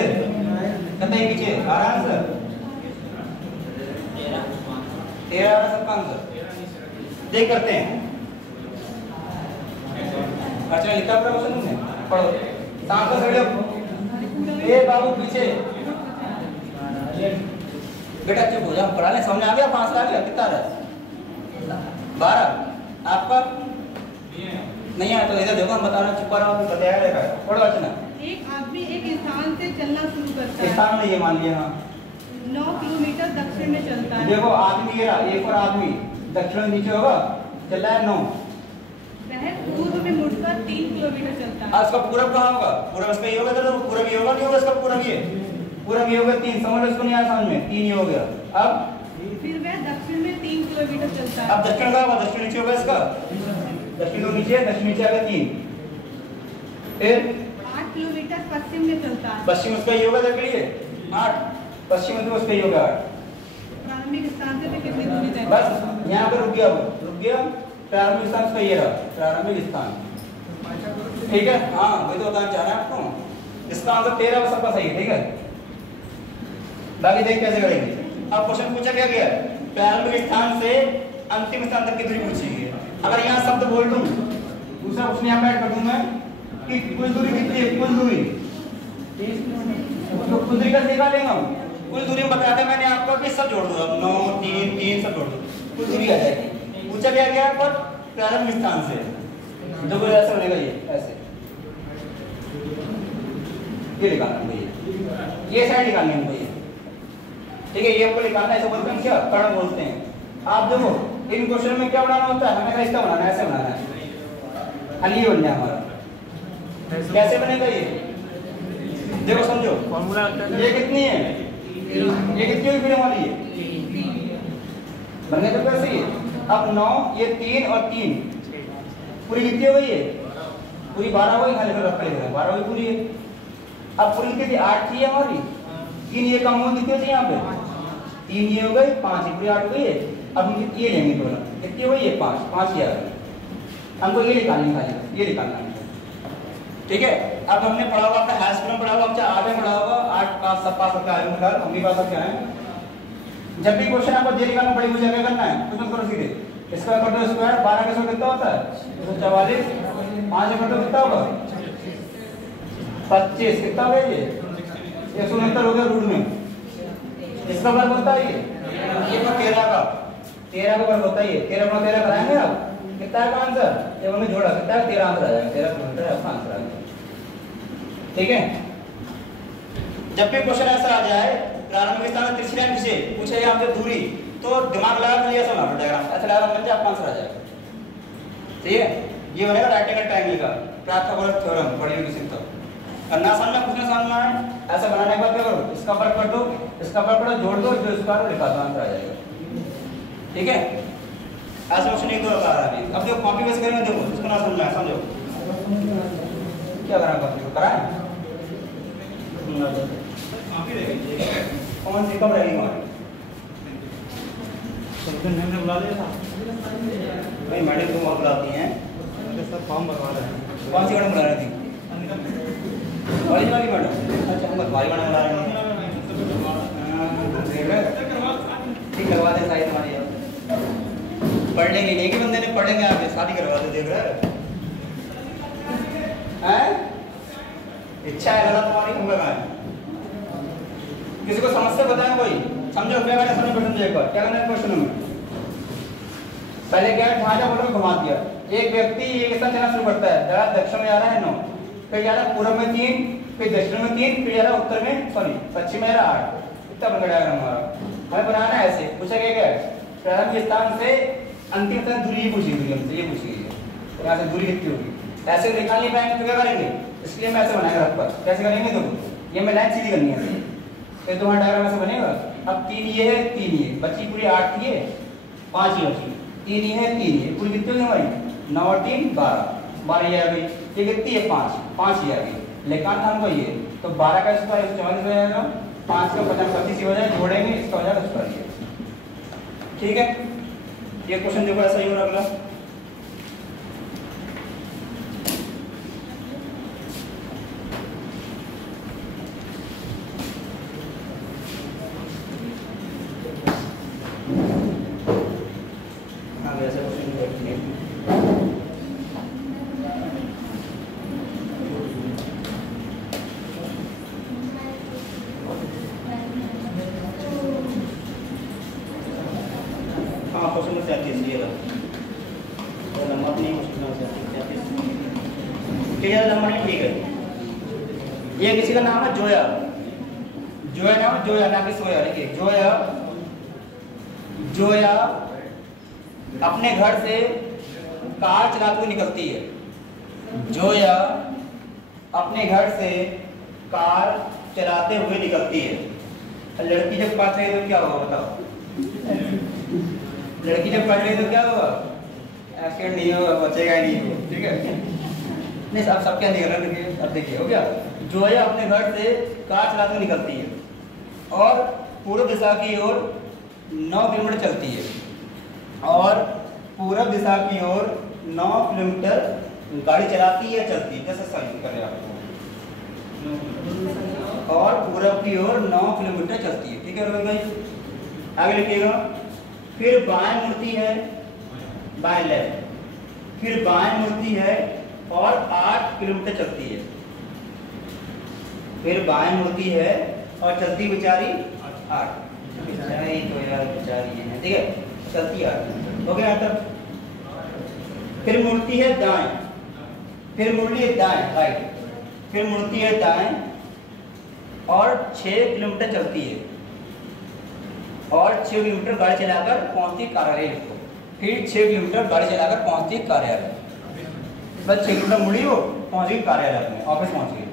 कहते हैं पीछे आ रहा आंसर 13 आ रहा सबका आंसर देख करते हैं। अच्छा लिखा प्रश्न तुमने पढ़ो शाम को सड़ियो ए बाबू पीछे बेटा चुप हो जाओ पढ़ा ले समझ आ गया 5 आ गया कितना रहा 12 आपका नहीं आया तो इधर देखो हम बता रहे हैं चुप रहा बताया देखा पढ़ो अच्छा। एक आदमी एक स्थान से चलना शुरू करता है। स्थान में ये मान लिया हाँ 9 किलोमीटर दक्षिण में चलता है। देखो आदमी ये रहा एक और आदमी दक्षिण में नीचे होगा चल रहा है 9 वह पूर्व में मुड़कर 3 किलोमीटर चलता है। आज उसका पूरब कहाँ होगा पूरब इसका ये होगा तो पूरब ये होगा नहीं होगा इसका पूरब ये हो गया 3 समझ इसको नहीं आया समझ में 3 ही हो गया। अब फिर वह दक्षिण में 3 किलोमीटर चलता है। अब दक्षिण का होगा दक्षिण नीचे होगा इसका दक्षिण तो नीचे है दक्षिण नीचे आ गया 3 फिर 8 किलोमीटर पश्चिम में चलता है। पश्चिम उसका ये होगा देख लिए 8 पश्चिम तो उसका ये होगा 8 प्रारंभिक स्थान से कितनी दूरी तय बस यहाँ पर रुक गया प्रारंभिक स्थान उसका ये रहा प्रारंभिक स्थान ठीक है हाँ वही तो बताना चाह रहे हैं आपको इसका आंसर 13 सबका सही है ठीक है। बाकी देख कैसे करेंगे। अब क्वेश्चन पूछा क्या गया प्रारंभिक स्थान से अंतिम स्थान तक की दूरी पूछी गई है। अगर यहाँ शब्द बोल दूं दूसरा क्वेश्चन यहाँ पे ऐड कर दूं मैं कि कुल दूरी कितनी है कुल दूरी तो कुल दूरी का निकालेंगे हम कुल दूरी में बताते मैंने आपको कि सब जोड़ दो 9 3 3 सब जोड़ दो कुल दूरी आ जाएगी। पूछा क्या गया पर प्रारंभिक स्थान से जो कोई ऐसा बनेगा ये ऐसे ये निकालना हमको ये साइड निकालनी हमको ये ठीक है ये हमको निकालना ऐसे बोलते हैं क्या कर्ण बोलते हैं। आप देखो इन क्वेश्चन में क्या बनाना होता है हमें रिश्ता बनाना है ऐसे बनाना है खाली बन जाए हमारा कैसे बनेगा ये देखो समझो फॉर्मूला ये कितनी है ये कितनी हुई फ्रीडम वाली है बनने तो कैसे ही अब 9 ये 3 और 3 पूरी कितनी हो गई है पूरी 12 हो गई खाली फिर रख लेंगे 12 हुई पूरी है। अब पूरी कितनी थी 8 थी हमारी 3 ये कम हो कितनी थी यहाँ पे 3 ये हो गई 5 पूरी 8 हो गई है। अब हम ये लेंगे दोनों कितनी हो गई है 5 ये आ गई हमको ये निकालनी खाली ये निकालना ठीक है। अब हमने पढ़ा होगा अपना हाई स्कूल में पढ़ा होगा चाहे आगे पढ़ा होगा 8 पास सब पास करके आए निकाल हम भी पास करके आए। जब भी क्वेश्चन आपको जे निकालना पड़ेगा मुझे क्या करना है कुछ करो सीधे स्क्वायर कर दो स्क्वायर 12 के 100 कितना होता है 144 5 कर दो कितना होगा 25 कितना हो गया ये 169 हो गया रूट में इसका वर्ग होता है ये 13 का वर्ग होता है ये 13 गुणा 13 कराएंगे आप कितना है आंसर जब हमने जोड़ा कितना है 13 आंसर आ जाएगा 13 किलोमीटर आपका आंसर आ जाएगा ठीक है। जब भी क्वेश्चन ऐसा आ जाए प्रारंभिक स्थान तिरछी लाइन खींचे पूछे यहाँ पे दूरी तो दिमाग लगा के लिए ऐसा बना डायग्राम ऐसा डायग्राम बन जाए आपका आंसर आ जाएगा ठीक है। ये बनेगा राइट एंगल ट्रायंगल का पाइथागोरस थ्योरम पढ़िए किसी तक और ना समझ में कुछ ना समझ में आए ऐसा बनाने के बाद क्या करो इसका वर्ग कर दो इसका वर्ग करो जोड़ दो जो इसका लिखा दो आंसर आ जाएगा ठीक है। ऐसा क्वेश्चन एक दो बता रहा है अब देखो कॉपी बेस करेंगे देखो इसको ना समझ में आए समझो क्या करा कॉपी को कराएं कौन सी कब रहेगी हमारी हमने बुला लिया था भाई मैडम तुम और बुलाती हैं सब फॉर्म भरवा रहे हैं कौन सी मैडम बुला रही थी कॉलेज वाली मैडम अच्छा हम हमारी मैडम बुला रहे हैं ठीक करवा दे शायद हमारी पढ़ लेंगे एक ही बंदे ने पढ़ लेंगे आगे शादी करवा दे देख रहे हैं इच्छा है गलत तुम्हारी हम लगाएं किसी को समस्या बताएं कोई समझो क्या करना समझ क्वेश्चन एक बार क्या करना है क्वेश्चन में पहले क्या है ढांचा बोलो घुमा दिया एक व्यक्ति एक स्थान चलना शुरू करता है जरा दक्षिण में जा रहा है 9 फिर जा रहा है पूर्व में 3 फिर दक्षिण में 3 फिर जा रहा है उत्तर में सॉरी पश्चिम में जा रहा 8 इतना बन गया हमारा हमें बनाना है ऐसे पूछा गया क्या प्रारंभिक स्थान से अंतिम तक दूरी ही पूछी गई हमसे ये पूछी गई है यहाँ से दूरी कितनी होगी ऐसे निकाल नहीं पाएंगे तो क्या करेंगे इसलिए मैं ऐसे बनाएगा रख पर कैसे करेंगे देखो ये मैं लाइन सीधी करनी है फिर तुम्हारा डायग्राम ऐसे बनेगा। अब 3 ये है 3 ये बची पूरी 8 थी 5 ये बची 3 ये है 3 ये पूरी कितनी होगी हमारी 9 और 3 12 ये आ गई ये कितनी है 5 ये आ गई लेकिन हमको ये तो 12 का स्क्वायर 144 हो जाएगा 5 का 50 25 हो जाएगा जोड़ेंगे इसका हो जाएगा स्क्वायर ठीक है। ये क्वेश्चन देखो ऐसा ही हो रहा है 37 ये रहा नंबर नहीं मुश्किल हो सकता 37 ठीक है नंबर नहीं ठीक है। ये किसी का नाम है जोया, जोया नाम जोया ना कि सोया। देखिए जोया, जोया अपने घर से कार चलाते हुए निकलती है। जोया अपने घर से कार चलाते हुए निकलती है। लड़की जब काट रही है तो क्या होगा बताओ? लड़की जब काट रही है तो क्या होगा? एक्सीडेंट नहीं होगा, बचेगा ही नहीं हो, ठीक है? नहीं अब सब क्या निकल रहा है? अब देखिए हो गया। जोया अपने घर से कार चलाते हुए निकलती है और पूर्व दिशा की ओर 9 किलोमीटर चलती है और पूर्व दिशा की ओर 9 किलोमीटर गाड़ी चलाती है चलती है, जैसे सही करें आपको, और पूरब की ओर 9 किलोमीटर चलती है। ठीक है रोहित भाई आगे लिखिएगा। फिर बाएं मुड़ती है, बाएं लेफ्ट, फिर बाएं मुड़ती है और 8 किलोमीटर चलती है। फिर बाएं मुड़ती है और चलती बेचारी 8, बेचारी तो यार बेचारी है, ठीक है, चलती 8 हो गया तब। फिर मुड़ती है दाएं, फिर मुड़ती है दाएं राइट, फिर मुड़ती है दाएं और 6 किलोमीटर चलती है और 6 किलोमीटर गाड़ी चलाकर पहुंचती कार्यालय को। फिर 6 किलोमीटर गाड़ी चलाकर पहुंचती कार्यालय, बस 6 किलोमीटर मुड़ी वो पहुंच गई कार्यालय में, ऑफिस पहुंच गई।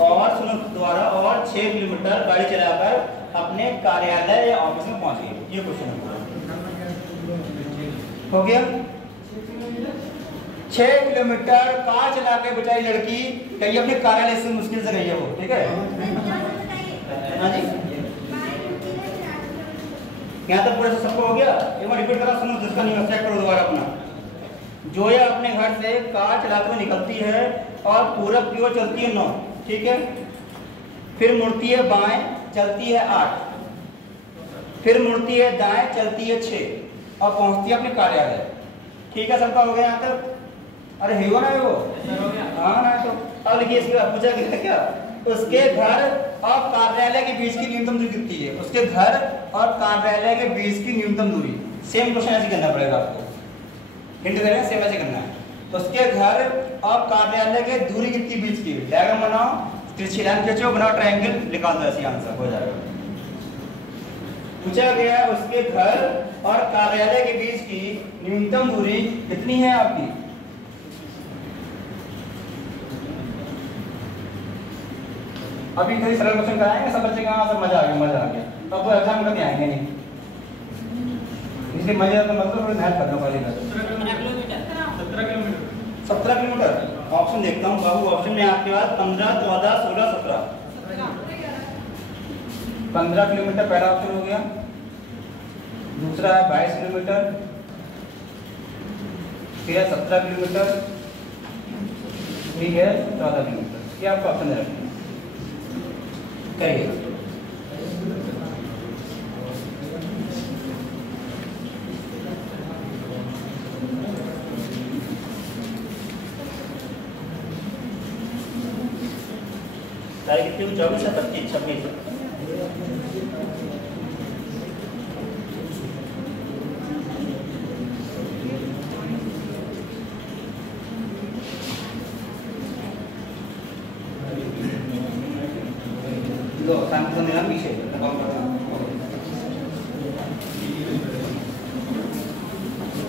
और सुनो दोबारा, और 6 किलोमीटर गाड़ी चलाकर अपने कार्यालय या ऑफिस में पहुंच गई। ये क्वेश्चन हो गया। 6 किलोमीटर कार चला के बेचारी लड़की कहीं अपने कार्यालय से मुश्किल से गई है वो, ठीक है? हाँ जी यहाँ तक पूरा सबको हो गया। एक बार रिपीट करा सुनो, जिसका नहीं चेक करो दोबारा अपना। जोया अपने घर से कार चलाते हुए निकलती है और पूरब की ओर चलती है 9, ठीक है? फिर मुड़ती है बाएं, चलती है 8, फिर मुड़ती है दाएं, चलती है 6 और पहुंचती है अपने कार्यालय। ठीक है सबका हो गया यहाँ तक? अरे हियो ना वो हाँ ना। तो अब देखिए इसके बाद पूछा गया क्या, उसके घर और कार्यालय के बीच की न्यूनतम दूरी कितनी है? उसके घर और कार्यालय के बीच की न्यूनतम दूरी। सेम क्वेश्चन ऐसे करना पड़ेगा आपको, हिंट दे रहे हैं, सेम ऐसे करना है। उसके घर और कार्यालय के दूरी कितनी बीच की? डायग्राम बनाओ, तिरछी लाइन खींचो, बनाओ ट्रायंगल, निकाल दो, ऐसे आंसर हो जाएगा। पूछा गया उसके घर और कार्यालय के बीच की न्यूनतम दूरी कितनी है आपकी? अभी थोड़ी सरल क्वेश्चन कराएंगे, सब बच्चे कहाँ सब मजा आ गया, मजा आ गया। तब तो एग्जाम कभी आएंगे नहीं, इसलिए मजा तो मतलब थोड़ी मेहनत करना पड़ेगा। 17 किलोमीटर ऑप्शन देखता हूँ बाबू। ऑप्शन में आपके पास 15, 14, 16, 17। 15 किलोमीटर पहला ऑप्शन हो गया। दूसरा है 22 किलोमीटर, फिर है 17 किलोमीटर, ठीक है 14 किलोमीटर। ये आपका ऑप्शन है, करिए। तारीख कितनी? 24 है, 25, 26।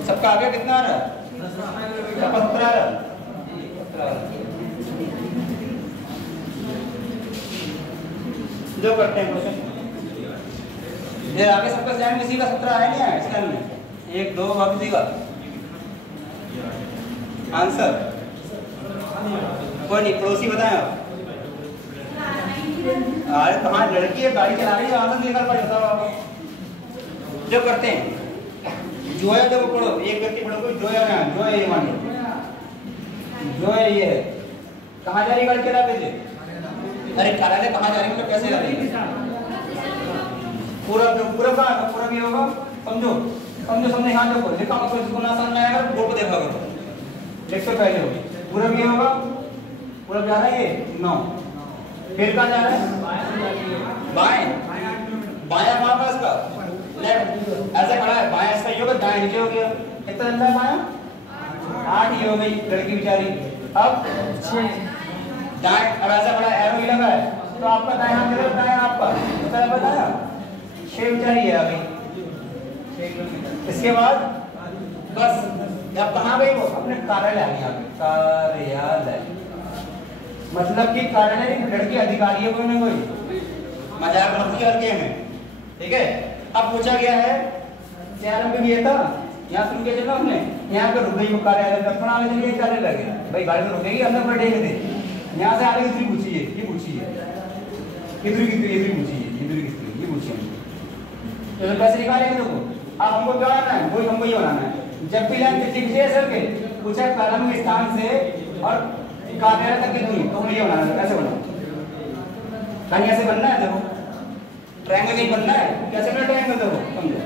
सबका आगे कितना आ रहा है? 17। जो करते हैं क्वेश्चन ये आगे सबका स्टैंड किसी का 17 है नहीं है स्टैंड में? 1 2 और किसी का आंसर कोई नहीं, पड़ोसी बताएं आप। अरे कहाँ लड़की है, गाड़ी चला रही है, आंसर निकल पड़े बताओ आप। जो करते हैं जोया, देखो पढ़ो, एक व्यक्ति पढ़ो, कोई जोया है, जोया ये मान लो, जोया ये है, कहाँ जा रही गाड़ी चला के? अरे कार्यालय कहाँ जा रही मतलब कैसे जा रही है? पूरा पूरा कहाँ, पूरा भी होगा, समझो समझो समझो। यहाँ देखो लिखा होगा, इसको ना समझ आएगा बोर्ड को देखा करो, देख तो पहले हो। पूरा भी होगा, पूरा जा रहा है ये 9, फिर कहाँ जा रहा है? बाएं। बाया कहाँ पर इसका? लेफ्ट ऐसे खड़ा है, बायां इसका ये होगा, दायां नीचे हो गया, कितना चलता है बायां 8 ही हो गई लड़की बेचारी। अब दाएं, अब ऐसा खड़ा है, एरो ही लगा है, तो आपका दायां हाथ किधर बताया, आपका कितना बताया 6 बेचारी है आ गई। इसके बाद बस अब कहाँ गई वो, अपने कार्यालय आ गई, यहाँ पे कार्यालय, मतलब कि कार्यालय लड़की अधिकारी है कोई ना कोई, मजाक मस्ती करके हमें, ठीक है। अब पूछा गया है क्या नंबर ये था, यहाँ सुन के चलो हमने, यहाँ पे रुक गई वो कार्यालय, अपना आगे चलिए चलने लगे भाई, गाड़ी तो रुकेगी, हमने पर देख थे, यहाँ से आगे कितनी पूछी है, ये पूछी है, इधर कितनी, इधर पूछी है, इधर कितनी, ये पूछी है, तो कैसे निकालेंगे देखो। अब हमको क्या बनाना है, वही हमको ये बनाना है, जब भी लाइन किसी विषय सर के पूछा कलम के स्थान से और कार्यालय तक की दूरी, तो हम ये बनाना है, कैसे बनाना, कहीं ऐसे बनना है, देखो ट्रायंगल कहीं बनना है, कैसे बना ट्रायंगल, देखो समझो,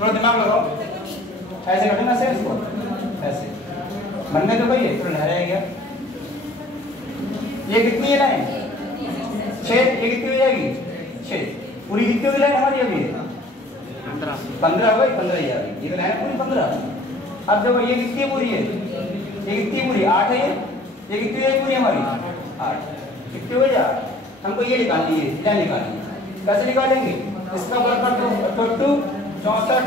थोड़ा दिमाग लगाओ, ऐसे करना से इसको ऐसे बनने दो भाई, थोड़ा लहराया गया, ये कितनी है लाइन 6, ये कितनी हो जाएगी 6, पूरी कितनी होगी लाइन हमारी अभी 15 भाई, 15 ही आ गई, ये लाइन पूरी 15। अब देखो ये कितनी पूरी है, ये कितनी पूरी 8 है, ये कितनी है पूरी हमारी 8, कितनी हो जाए, हमको ये निकालनी है, क्या निकालनी है, कैसे निकालेंगे, इसका वर्ग कर दो 64,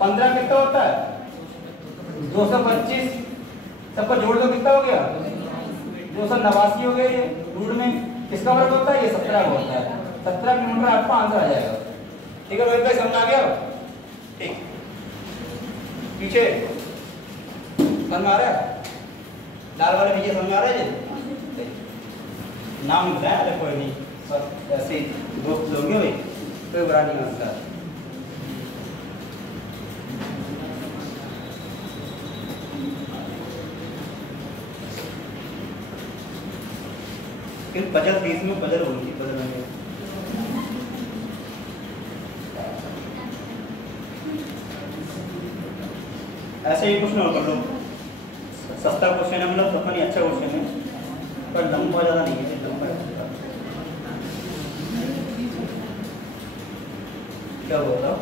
15 कितना होता है 225, सबका जोड़ दो कितना हो गया 289 हो गया, ये रूट में किसका वर्ग होता है, ये 17 होता है, 17 किलोमीटर आपका आंसर आ जाएगा, ठीक है। रोहित भाई समझ आ गया, ठीक, पीछे समझ आ रहा है, लाल वाले पीछे समझ आ रहा है जी, नाम बताया, अरे कोई नहीं, बस ऐसे दोस्त लोग भाई, कोई बुरा नहीं होता। पजल बीच में पजल होगी, पजल होगी, ऐसे ही क्वेश्चन और कर लो, सस्ता क्वेश्चन है, मतलब तो नहीं, अच्छा क्वेश्चन है, पर लंबा ज़्यादा नहीं है, लंबा क्या हुआ था,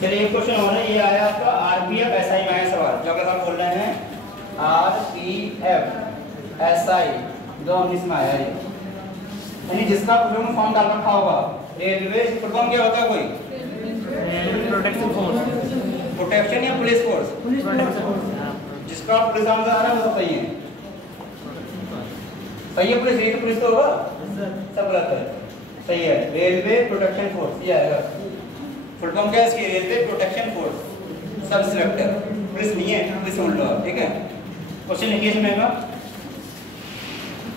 चलिए एक क्वेश्चन और है, ये आया आपका आरपीएफ एसआई में आया सवाल, जो हम बोल रहे हैं आरपीएफ एसआई 2019 में आया, यानी जिसका फुल फॉर्म डाल रखा होगा, रेलवे फुल फॉर्म क्या होता है, कोई प्रोटेक्शन फोर्स, प्रोटेक्शन या पुलिस फोर्स, जिसका पुलिस आंसर आ रहा है वो सही है, सही है, पुलिस, ये तो पुलिस तो होगा, सब गलत है, सही है, रेलवे प्रोटेक्शन फोर्स ये आएगा, फुल फॉर्म क्या है इसकी, railway protection force sub inspector, police नहीं है, पुलिस उल्टा, ठीक है। क्वेश्चन लिखिए इसमें का,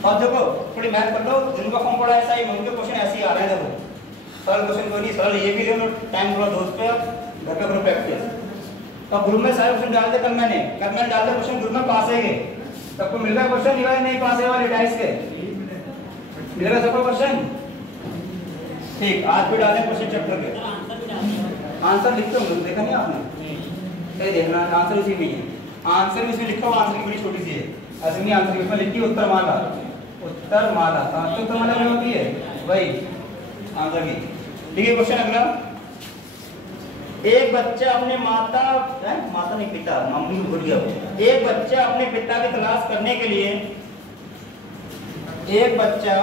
और देखो थोड़ी मैथ कर लो, जिनका फॉर्म पड़ा ऐसा ही उनके क्वेश्चन ऐसे ही आ रहे हैं, देखो सरल क्वेश्चन कोई नहीं, सरल ये भी ले लो, टाइम थोड़ा दोस्त पे घर पे ग्रुप प्रैक्टिस, तो ग्रुप में सारे क्वेश्चन डाल दे, कल मैंने डाल दे क्वेश्चन, ग्रुप में पास है गए, सबको मिल गया क्वेश्चन, ये वाले नहीं पास है वाले 28 के मिलेगा सबको क्वेश्चन, ठीक, आज भी डालें क्वेश्चन चैप्टर के आंसर लिखते हो, देखा नहीं आपने, कहीं देखना आंसर इसी में है, आंसर भी इसमें लिखा हुआ, आंसर की बड़ी छोटी सी है, ऐसे नहीं आंसर इसमें लिखी उत्तरमाला, उत्तरमाला, उत्तरमाला में होती है वही आंसर की, ठीक है। क्वेश्चन अगला, एक बच्चा अपने माता नहीं पिता, मम्मी भूल गया, एक बच्चा अपने पिता की तलाश करने के लिए, एक बच्चा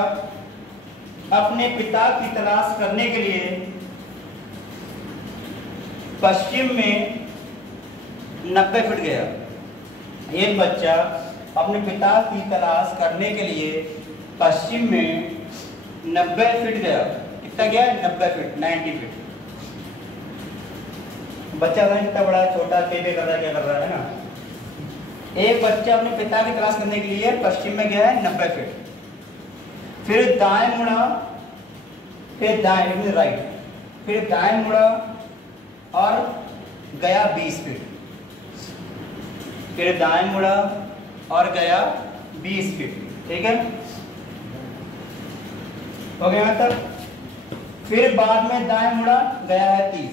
अपने पिता की तलाश करने के लिए पश्चिम में 90 फीट गया, एक बच्चा अपने पिता की तलाश करने के लिए पश्चिम में 90 फीट गया, कितना गया 90 फीट, 90 फीट, बच्चा का कितना बड़ा छोटा पे कर रहा है, क्या कर रहा है ना, एक बच्चा अपने पिता की तलाश करने के लिए पश्चिम में गया है 90 फीट, फिर दाएं मुड़ा, फिर दाएं राइट, फिर दाएं मुड़ा और गया 20 फीट, फिर दाएं मुड़ा और गया 20 फीट, ठीक है, हो गया तक। फिर बाद में दाएं मुड़ा गया है 30,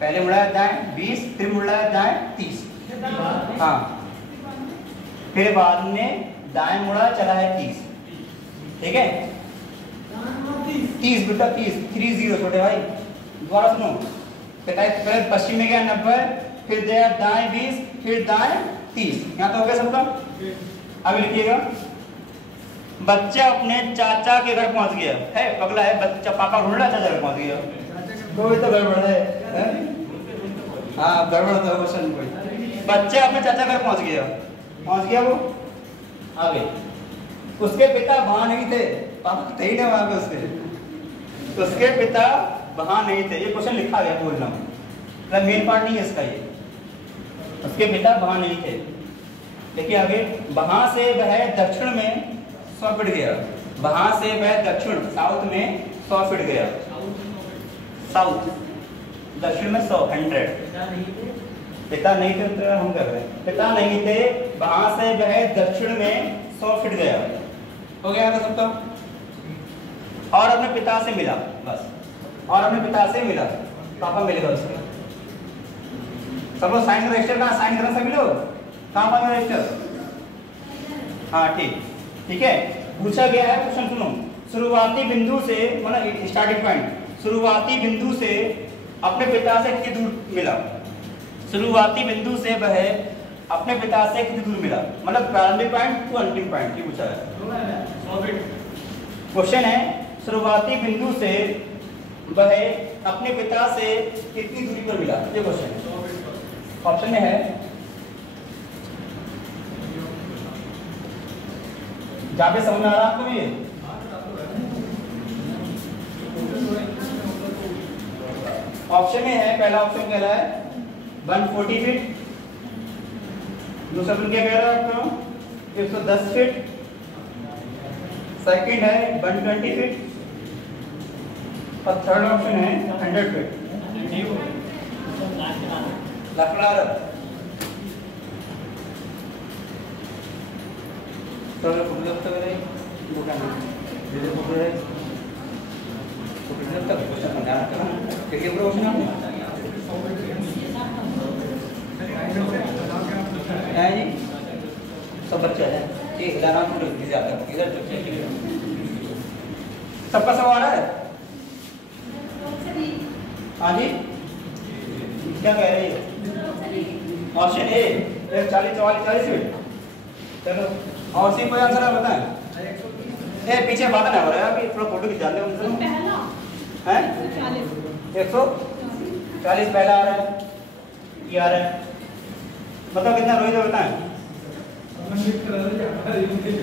पहले मुड़ा है दाएं 20, फिर मुड़ा है दाएं 30। हाँ, फिर बाद में दाएं मुड़ा चला है 30, ठीक है 30 बेटा 30 छोटे भाई, दोबारा सुनो। पहले पश्चिम में गया 90, फिर दिया दाएं 20, फिर दाएं 30। यहाँ तो हो गया सबका। अब लिखिएगा, बच्चा अपने चाचा के घर पहुंच गया है, पगला है बच्चा, पापा ढूंढ रहा चाचा घर पहुंच गया, कोई तो गड़बड़ है? हाँ गड़बड़ तो क्वेश्चन कोई। बच्चा अपने चाचा घर पहुंच गया वो आगे, उसके पिता वहां नहीं थे, पापा थे ही नहीं वहां पे, उसके पिता वहां नहीं थे। ये क्वेश्चन लिखा गया बोलना, मतलब मेन पार्ट नहीं है इसका ये। उसके पिता वहां नहीं थे, देखिए आगे, वहां से वह दक्षिण में 100 फीट गया, वहां से वह दक्षिण साउथ में 100 फीट गया, साउथ दक्षिण में 100 पिता नहीं थे तो हम कर रहे हैं, पिता नहीं थे, वहां से वह दक्षिण में 100 फीट गया। हो गया सबका। और अपने पिता से मिला, बस, और अपने पिता से मिला, पापा मिलेगा उसके। सब लोग साइन रजिस्टर कहाँ साइन करना, सभी लोग कहाँ पर रजिस्टर? हाँ ठीक है। पूछा गया है क्वेश्चन, सुनो, शुरुआती बिंदु से मतलब स्टार्टिंग पॉइंट, शुरुआती बिंदु से अपने पिता से कितनी दूर मिला, शुरुआती बिंदु से वह अपने पिता से कितनी दूर मिला, मतलब प्रारंभिक पॉइंट टू अंतिम पॉइंट, ये पूछा है क्वेश्चन है। शुरुआती बिंदु से वह अपने पिता से कितनी दूरी पर मिला, ये क्वेश्चन है। ऑप्शन में है, जहाँ पे समझ में आ रहा आपको ये? ऑप्शन में है, पहला ऑप्शन कह रहा है 140 फीट, दूसरा ऑप्शन क्या कह रहा है आपको 110 फीट, सेकंड है 120 फीट, और थर्ड ऑप्शन है 100 फीट। सब बच्चे हैं, सबका सवाल है। हाँ जी, क्या कह रही है? Option A 40 feet. चलो, और सी कोई आंसर आप बताएं। पीछे बात ना हो रहा है, अभी थोड़ा फोटो खिंचा ले उनसे। पहला है 140 पहला आ रहा है, ये आ रहा है, मतलब कितना रोहित बताएं?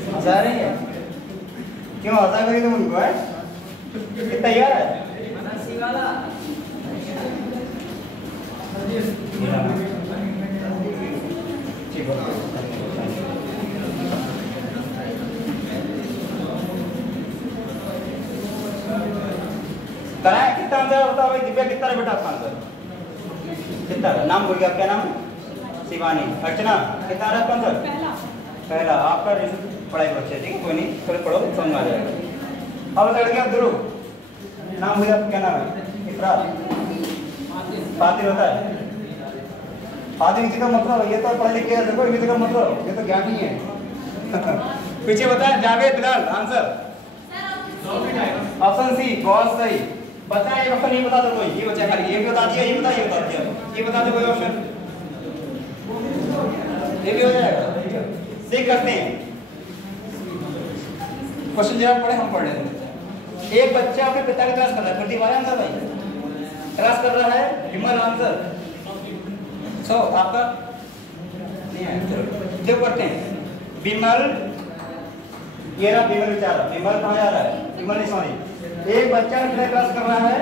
हंसा रही है, क्यों हंसा करी तुम उनको? है कितना यार है? कराए कितना आंसर होता है भाई? दिव्या कितना है बेटा आपका आंसर? कितना? नाम बोल गया, क्या नाम? शिवानी। अर्चना कितना आ रहा है आंसर? पहला। आपका पढ़ाई बच्चे, ठीक है, कोई नहीं, थोड़े पढ़ो समझ आ जाएगा। अब लड़ गया ध्रुव, नाम बोलिए, क्या नाम है? इकरार। फातिल होता है, फातिल किसी का मतलब, ये तो पढ़ लिख के देखो, किसी का मतलब, ये तो ज्ञान ही है। पीछे बताया Javed Bilal, answer option C, बहुत सही। बताया एक ऑप्शन नहीं बता दो कोई, ये बचा खाली, ये भी बता दिया, ये बता दिया, ये बता दो कोई ऑप्शन, ये भी हो जाएगा। चेक करते हैं क्वेश्चन, जरा पढ़े हम पढ़ रहे हैं। एक बच्चा अपने पिता की क्लास कर रहा है, प्रदीप आया आंसर भाई, क्लास कर रहा है, विमल आंसर। सो आपका नहीं है, चलो जो करते हैं। विमल, ये रहा विमल बेचारा, विमल कहाँ जा रहा है? विमल नहीं, सॉरी, एक बच्चा अपने क्लास कर रहा है,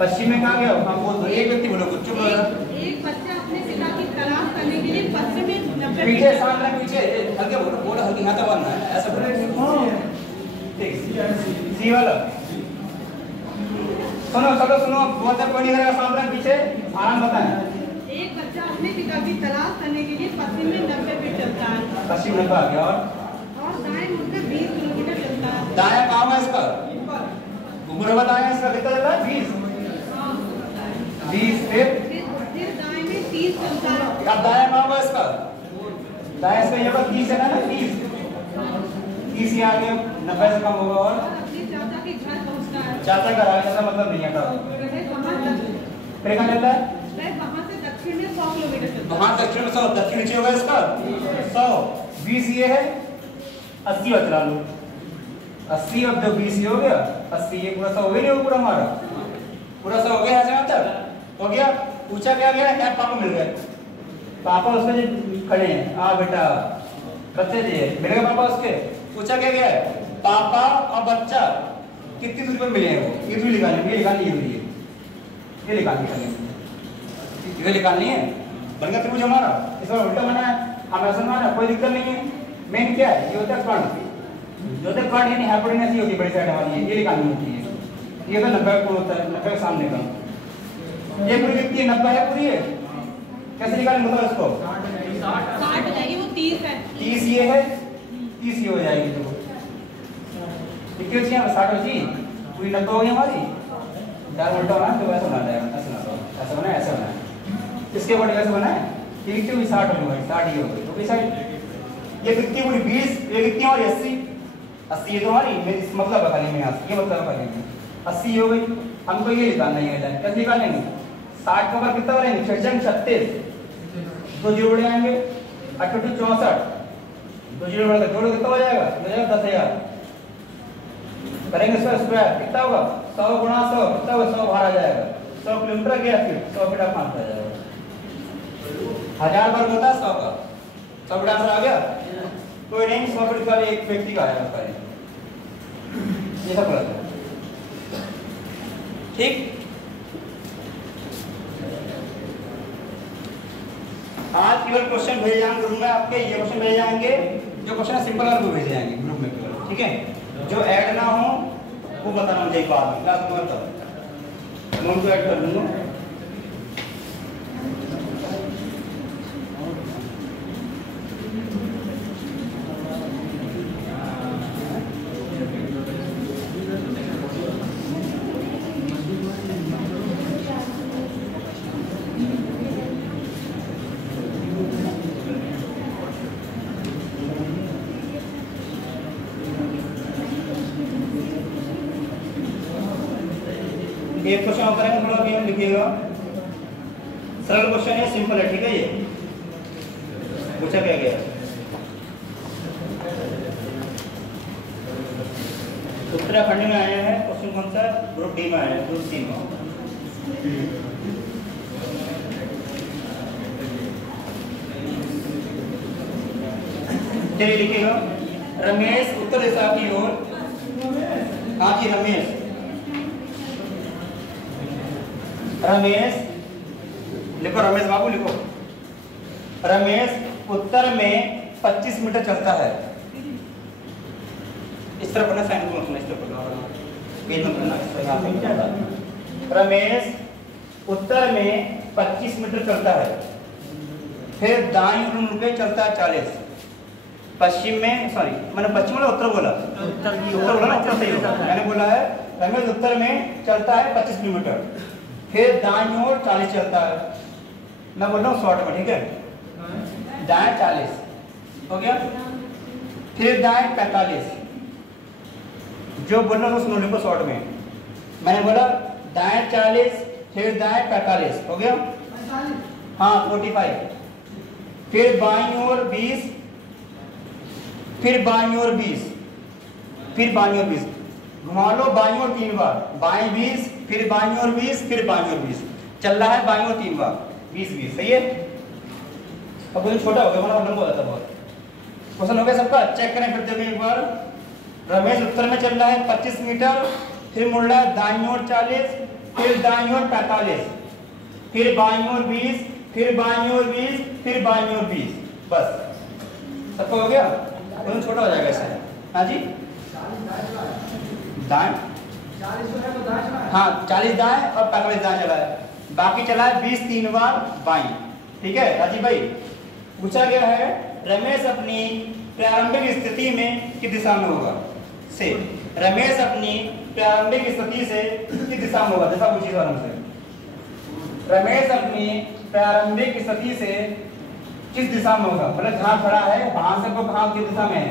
पश्चिम में कहाँ गया? हाँ बोल दो, एक व्यक्ति बोलो, कुछ चुप बोलो। एक बच्चा अपने पिता की तलाश करने के लिए पश्चिम में 90 पीछे सामने पीछे हल्के बोलो, बोलो हल्के, यहाँ तक बनना है, ऐसा बोलो, ठीक। सी वाला सुनो, चलो सुनो, बहुत कोई नहीं करेगा, सामने पीछे आराम बताएं। एक बच्चा अपने पिता की तलाश करने के लिए पश्चिम में 90 फीट चलता है, पश्चिम में आ गया, और दाएं मुड़कर 20 किलोमीटर चलता है। दाया कहाँ है इसका? पूरा बताएं इसका कितना चल रहा है 20 फिर दाएं में 30 चलता है। अब दाया ना होगा इसका दाया इसका ये 30 है ना 30 ही आ गया 90 से कम होगा और अपने चाचा के घर पहुंचना है। चाचा घर आया ऐसा मतलब नहीं है था फिर कहाँ चल रहा है वहाँ से दक्षिण में 100 किलोमीटर चलता है। वहाँ दक्षिण में 100 दक्षिण नीचे होगा इसका 100 20 ये है 80 और चला लो 80 अब जो 20 हो गया 80 ये पूरा 100 हो गया पूरा हमारा पूरा 100 हो गया ऐसे मतलब हो गया पूछा क्या गया क्या पापा मिल गए पापा उसके खड़े हैं हाँ बेटा बच्चे जी मिल गए पापा उसके पूछा क्या गया पापा और बच्चा कितनी दूरी पर मिले हैं वो ये दूरी निकालनी ये दूरी है ये निकालनी है बन गया त्रिभुज हमारा इस बार उल्टा बना है हम ऐसा बना कोई दिक्कत नहीं है मेन क्या है ये होता है कर्ण जो होता है कर्ण यानी हाइपोटेनस होती है बड़ी साइड वाली ये निकालनी होती है ये तो 90 कोण होता है 90 के सामने का ये पूरी कितनी 90 है पूरी है कैसे निकालेंगे बताओ इसको 60 हो जाएगी वो 30 है 30 ये है 30 ये हो जाएगी तो कितनी होती है 60 होती पूरी 90 हो गई हमारी चार उल्टा बना तो वैसे बना जाएगा ऐसा बना ऐसा बना इसके बाद कैसे बना है ये कितनी हुई 60 हो गई 60 ये हो गई तो किस साइड ये कितनी पूरी 20 ये कितनी हमारी 80 ये तो हमारी इस मतलब है खाली में यहाँ से ये मतलब है खाली में 80 हो गई हमको ये निकालना है कैसे निकालेंगे 60 का कितना करेंगे 36 दो जीरो बढ़ जाएंगे 68 64 दो जीरो बढ़ जोड़ो कितना हो जाएगा 10,000 करेंगे स्क्वायर कितना होगा 100 गुणा 100 कितना होगा 100 बाहर आ जाएगा 100 किलोमीटर गया फिर 100 फीट आप मानता जाएगा 1000 वर्ग होता है 100 का 100 फीट आंसर आ गया कोई नहीं 100 फीट का एक व्यक्ति का आया उसका ये सब गलत है ठीक आज केवल क्वेश्चन भेजे जाएंगे ग्रुप में आपके ये क्वेश्चन भेजे जाएंगे जो क्वेश्चन है सिंपल वाले को भेजे जाएंगे ग्रुप में केवल ठीक है जो ऐड ना हो वो बताना मुझे बाद में क्लास में बताओ मैं उनको ऐड कर दूंगा एक क्वेश्चन और करेंगे थोड़ा भी हम लिखिएगा सरल क्वेश्चन है सिंपल है ठीक है ये पूछा क्या गया उत्तराखंड में आया है क्वेश्चन कौन सा ग्रुप डी में आया है ग्रुप सी में चलिए लिखिएगा रमेश उत्तर दिशा की ओर हाँ जी रमेश लिखो रमेश बाबू लिखो रमेश उत्तर में 25 मीटर चलता है इस तरफ बना साइन को इस तरफ पेज नंबर ना इस तरह रमेश उत्तर में 25 मीटर चलता है फिर दाईं ओर मुड़कर चलता है 40 पश्चिम में सॉरी मैंने पश्चिम बोला उत्तर बोला उत्तर बोला ना उत्तर सही होगा मैंने बोला है रमेश उत्तर में चलता है 25 किलोमीटर फिर दाईं ओर 40 चलता है मैं बोल रहा हूँ शॉर्ट में ठीक है दाएं 40 हो गया फिर दाएं 45 जो बोल रहा हूँ सुनो लिखो शॉर्ट में मैंने बोला दाएं 40 फिर दाएं 45 हो गया हाँ 45 फिर बाईं ओर 20 फिर बाईं ओर 20 फिर बाईं ओर 20 घुमा लो बाईं ओर 3 बार बाईं 20 फिर बाईं ओर 20 फिर बाईं ओर 20 चल रहा है बाईं ओर 3 बार 20 20 सही है अब कुछ छोटा हो गया मतलब लंबा हो जाता बहुत क्वेश्चन हो गया सबका चेक करें फिर देखिए एक बार रमेश उत्तर में चल रहा है 25 मीटर फिर मुड़ रहा है दाईं ओर 40 फिर दाईं ओर 45 फिर बाईं ओर 20 फिर बाईं ओर 20 फिर बाईं ओर 20 बस सबका हो गया क्वेश्चन छोटा हो जाएगा ऐसे हाँ जी दाएं 40 हाँ 40 दाएं और 45 दाएं चला है बाकी चला है 20 3 बार बाईं ठीक है राजीव भाई पूछा गया है रमेश अपनी प्रारंभिक स्थिति में किस दिशा में होगा से रमेश अपनी प्रारंभिक स्थिति से किस दिशा में होगा, जैसा पूछी सर हमसे। रमेश अपनी प्रारंभिक स्थिति से किस दिशा में होगा, मतलब जहाँ खड़ा है वहां से वो कहाँ किस दिशा में है।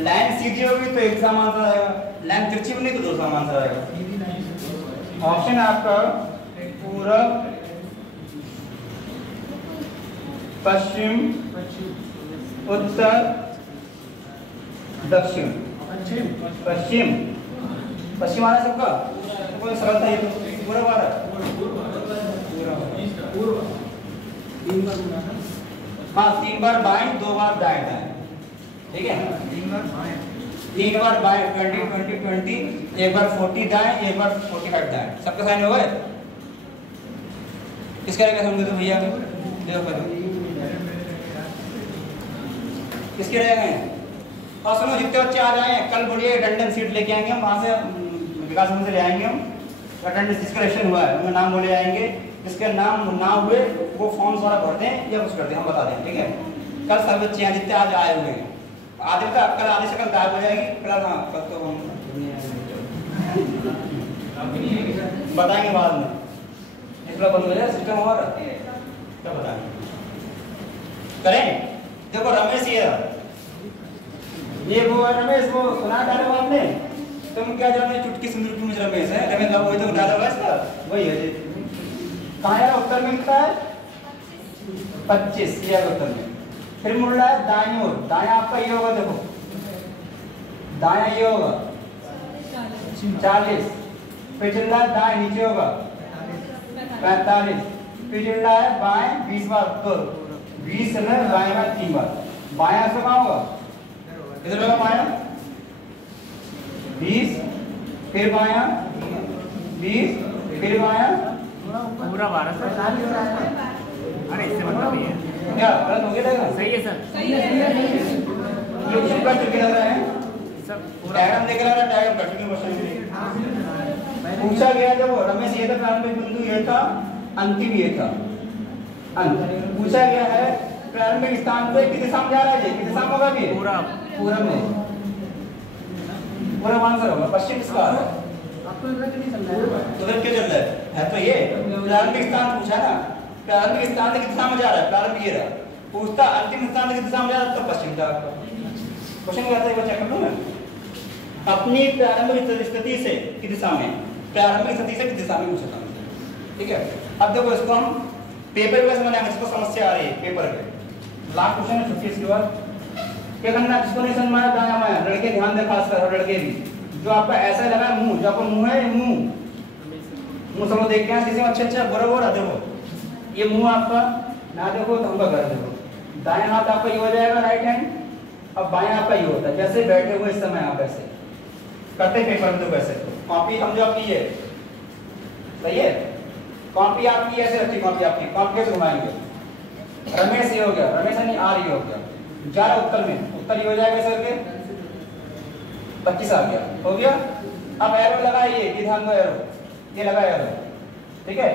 लाइन सीधी होगी तो एक समान आंसर आएगा, लाइन तिरछी बनी तो दूसरा आंसर आएगा। ऑप्शन है आपका पूरब, पश्चिम, उत्तर, दक्षिण। पश्चिम पश्चिम आ रहा है सबका, कोई सरल था ये पूरब आ रहा है। हाँ 3 बार बाएं 2 बार दाएं दाएं, ठीक है। 3 बार बाएं 20 20 20, एक बार 40 दाएं, एक बार 45 दाएं। सबके साइन हो गए। किसका रहेगा समझो तो भैया देखो करो किसके रह गए। और सुनो जितने बच्चे आ जाए कल बोलिए अटेंडेंस सीट लेके आएंगे हम, वहाँ से विकास भवन से ले आएंगे हम। अटेंडेंस जिसका इलेक्शन हुआ है उनका नाम बोले आएंगे, जिसके नाम ना हुए वो फॉर्म सारा भरते हैं या कुछ करते हैं, हम बता दें, ठीक है। कल सब बच्चे हैं जितने आज आए हुए हैं, आधे का कल आधे से कल गायब हो जाएगी, कल हाँ कल तो हम बताएंगे बाद में। इसका बंद हो जाए सिस्टम हमारा, क्या बताएंगे करें। देखो रमेश ये वो है रमेश, वो सुना डायलॉग आपने, तुम क्या जानते हो चुटकी सिंदूर की मुझ रमेश है, रमेश बाबू वही तो डायलॉग है इसका, वही है जी। कहाँ है उत्तर में लिखा है 25, ये है उत्तर में। फिर मुड़ रहा है दाईं ओर, दाया आपका ये होगा, देखो दाया ये होगा 40, फिर चल रहा है दाएं नीचे होगा 45, फिर चल रहा है बाएं 20 बार, तो 20 चल रहा है बाएं बार 3 बार, बाया से कहाँ होगा इधर होगा बाया 20, फिर बाया 20, फिर बाया पूरा 12 सर। अरे इससे मतलब ये है क्या गलत हो गया, सही है सर। सही है। ये का चुके लग रहा है सर पूरा डायग्राम देख रहा है, डायग्राम कट के क्वेश्चन पूछा गया। जब रमेश ये था प्रारंभिक बिंदु ये था, अंतिम ये था, अंत पूछा गया है प्रारंभिक स्थान से किस दिशा में जा रहा है, किस दिशा में होगा भी पूरा पूरब में, पूरा आंसर होगा। पश्चिम किसका आ रहा है, उधर क्यों चल रहा है तो ये प्रारंभिक स्थान पूछा ना, प्रारंभिक स्थान से किस दिशा में जा रहा है, प्रारंभिक ये रहा, पूछता अंतिम स्थान से किस दिशा में जा रहा है तो पश्चिम था। क्वेश्चन क्या था वो चेक कर लो ना, अपनी प्रारंभिक स्थिति से किस दिशा में, प्रारंभिक स्थिति से किस दिशा में पूछा था, ठीक है। अब देखो इसको हम पेपर पे समझाएंगे, जिसको समस्या आ रही है पेपर पे लास्ट क्वेश्चन है 50 के बाद क्या करना, जिसको नहीं समझ में आया दाया माया, लड़के ध्यान दे, खास कर लड़के भी, जो आपका ऐसा लगा मुंह, जो आपका मुंह है मुंह समझ देख के किसी में अच्छा बराबर है, देखो ये मुंह आपका ना, देखो तो हमका कर देखो, दाएं हाथ आपका ये हो जाएगा राइट हैंड, अब बाएं आपका ये होता है, जैसे बैठे हुए इस समय आप ऐसे करते पेपर में, तो वैसे कॉपी समझो आपकी ये सही है, कॉपी आपकी ऐसे रखी, कॉपी आपकी कॉपी कैसे घुमाएंगे, रमेश ये हो गया, रमेश नहीं आर ये हो गया, जा रहा उत्तर में, उत्तर ये हो जाएगा सर के 25 आ गया, हो गया। अब एरो लगाइए, ये ध्यान दो एरो, ये लगा एरो, ठीक है।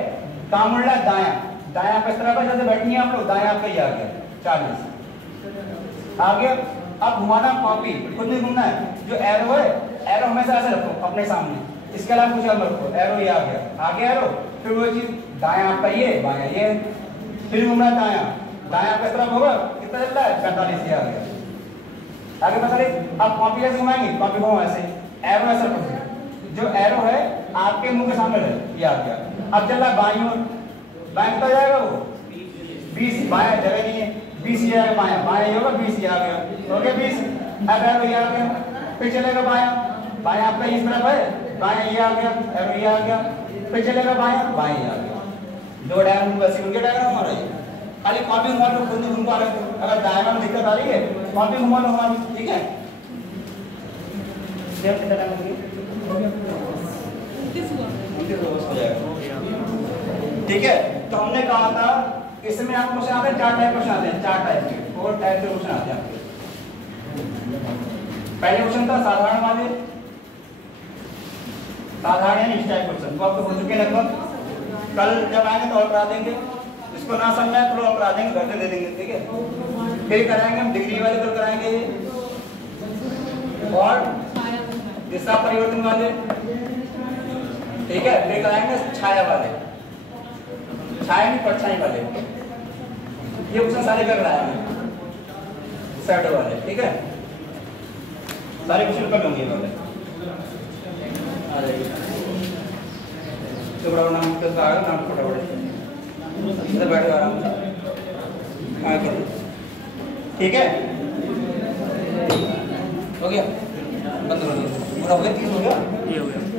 काम मुड़ रहा है दाया, दाया पे इस तरह पर जैसे बैठनी है आप लोग, दाया आपका ये आ गया 40 आ गया। अब घुमाना कॉपी, खुद नहीं घूमना है, जो एरो है एरो हमेशा ऐसे रखो अपने सामने, इसके अलावा कुछ अलग रखो, एरो ये आ गया एरो, फिर वो चीज दाया आपका ये, बाया ये, फिर घूमना दाया, दाया आपका इस तरफ होगा, कितना चल रहा है 45 ये आ गया, आगे बता रहे। अब कॉपी कैसे घुमाएंगे, कॉपी घुमाओ ऐसे, एरो ऐसा रखो, जो एरो है आपके मुंह के सामने है, ये आ गया। अब चल रहा है बाईं ओर, बाएं कितना जाएगा वो 20, बाएं जगह नहीं है 20 ये आएगा, बाएं बाएं ये होगा 20 ये आ गया, हो गया 20। अब एरो ये आ गया, फिर चलेगा बायां, बाएं आपका इस तरफ है, बाएं ये आ गया, एरो ये आ गया, फिर चलेगा बायां, बाएं ये आ गया। दो डायग्राम वैसे उनके डायग्राम हमारा ये, खाली कॉपी घुमा लो, खुद नहीं घुमा रहे, अगर डायग्राम में दिक्कत आ रही है कॉपी घुमा लो हमारी, ठीक है। ठीक है, तो हमने कहा था इसमें आप क्वेश्चन आते हैं, 4 टाइप क्वेश्चन आते हैं, 4 टाइप के 4 टाइप के क्वेश्चन आते हैं आपके। पहले क्वेश्चन था साधारण वाले, साधारण यानी इस टाइप क्वेश्चन वो आपको हो चुके लगभग, कल जब आएंगे तो और करा देंगे, इसको ना समझना है तो और करा देंगे, घर से दे देंगे, ठीक है। फिर कराएंगे हम डिग्री वाले, कल कराएंगे और दिशा परिवर्तन वाले, ठीक है। फिर कराएंगे छाया वाले, छाया की परछाई वाले। ये क्वेश्चन सारे कर रहा है शैडो वाले, ठीक है। सारे क्वेश्चन कर लूंगी वाले। आ जाइए तो बड़ा नाम के साथ नाम फटाफट इधर बैठो आराम से, आगे करो, ठीक है। हो गया, बंद कर दो। पूरा हो गया, 30 हो गया, ये हो गया।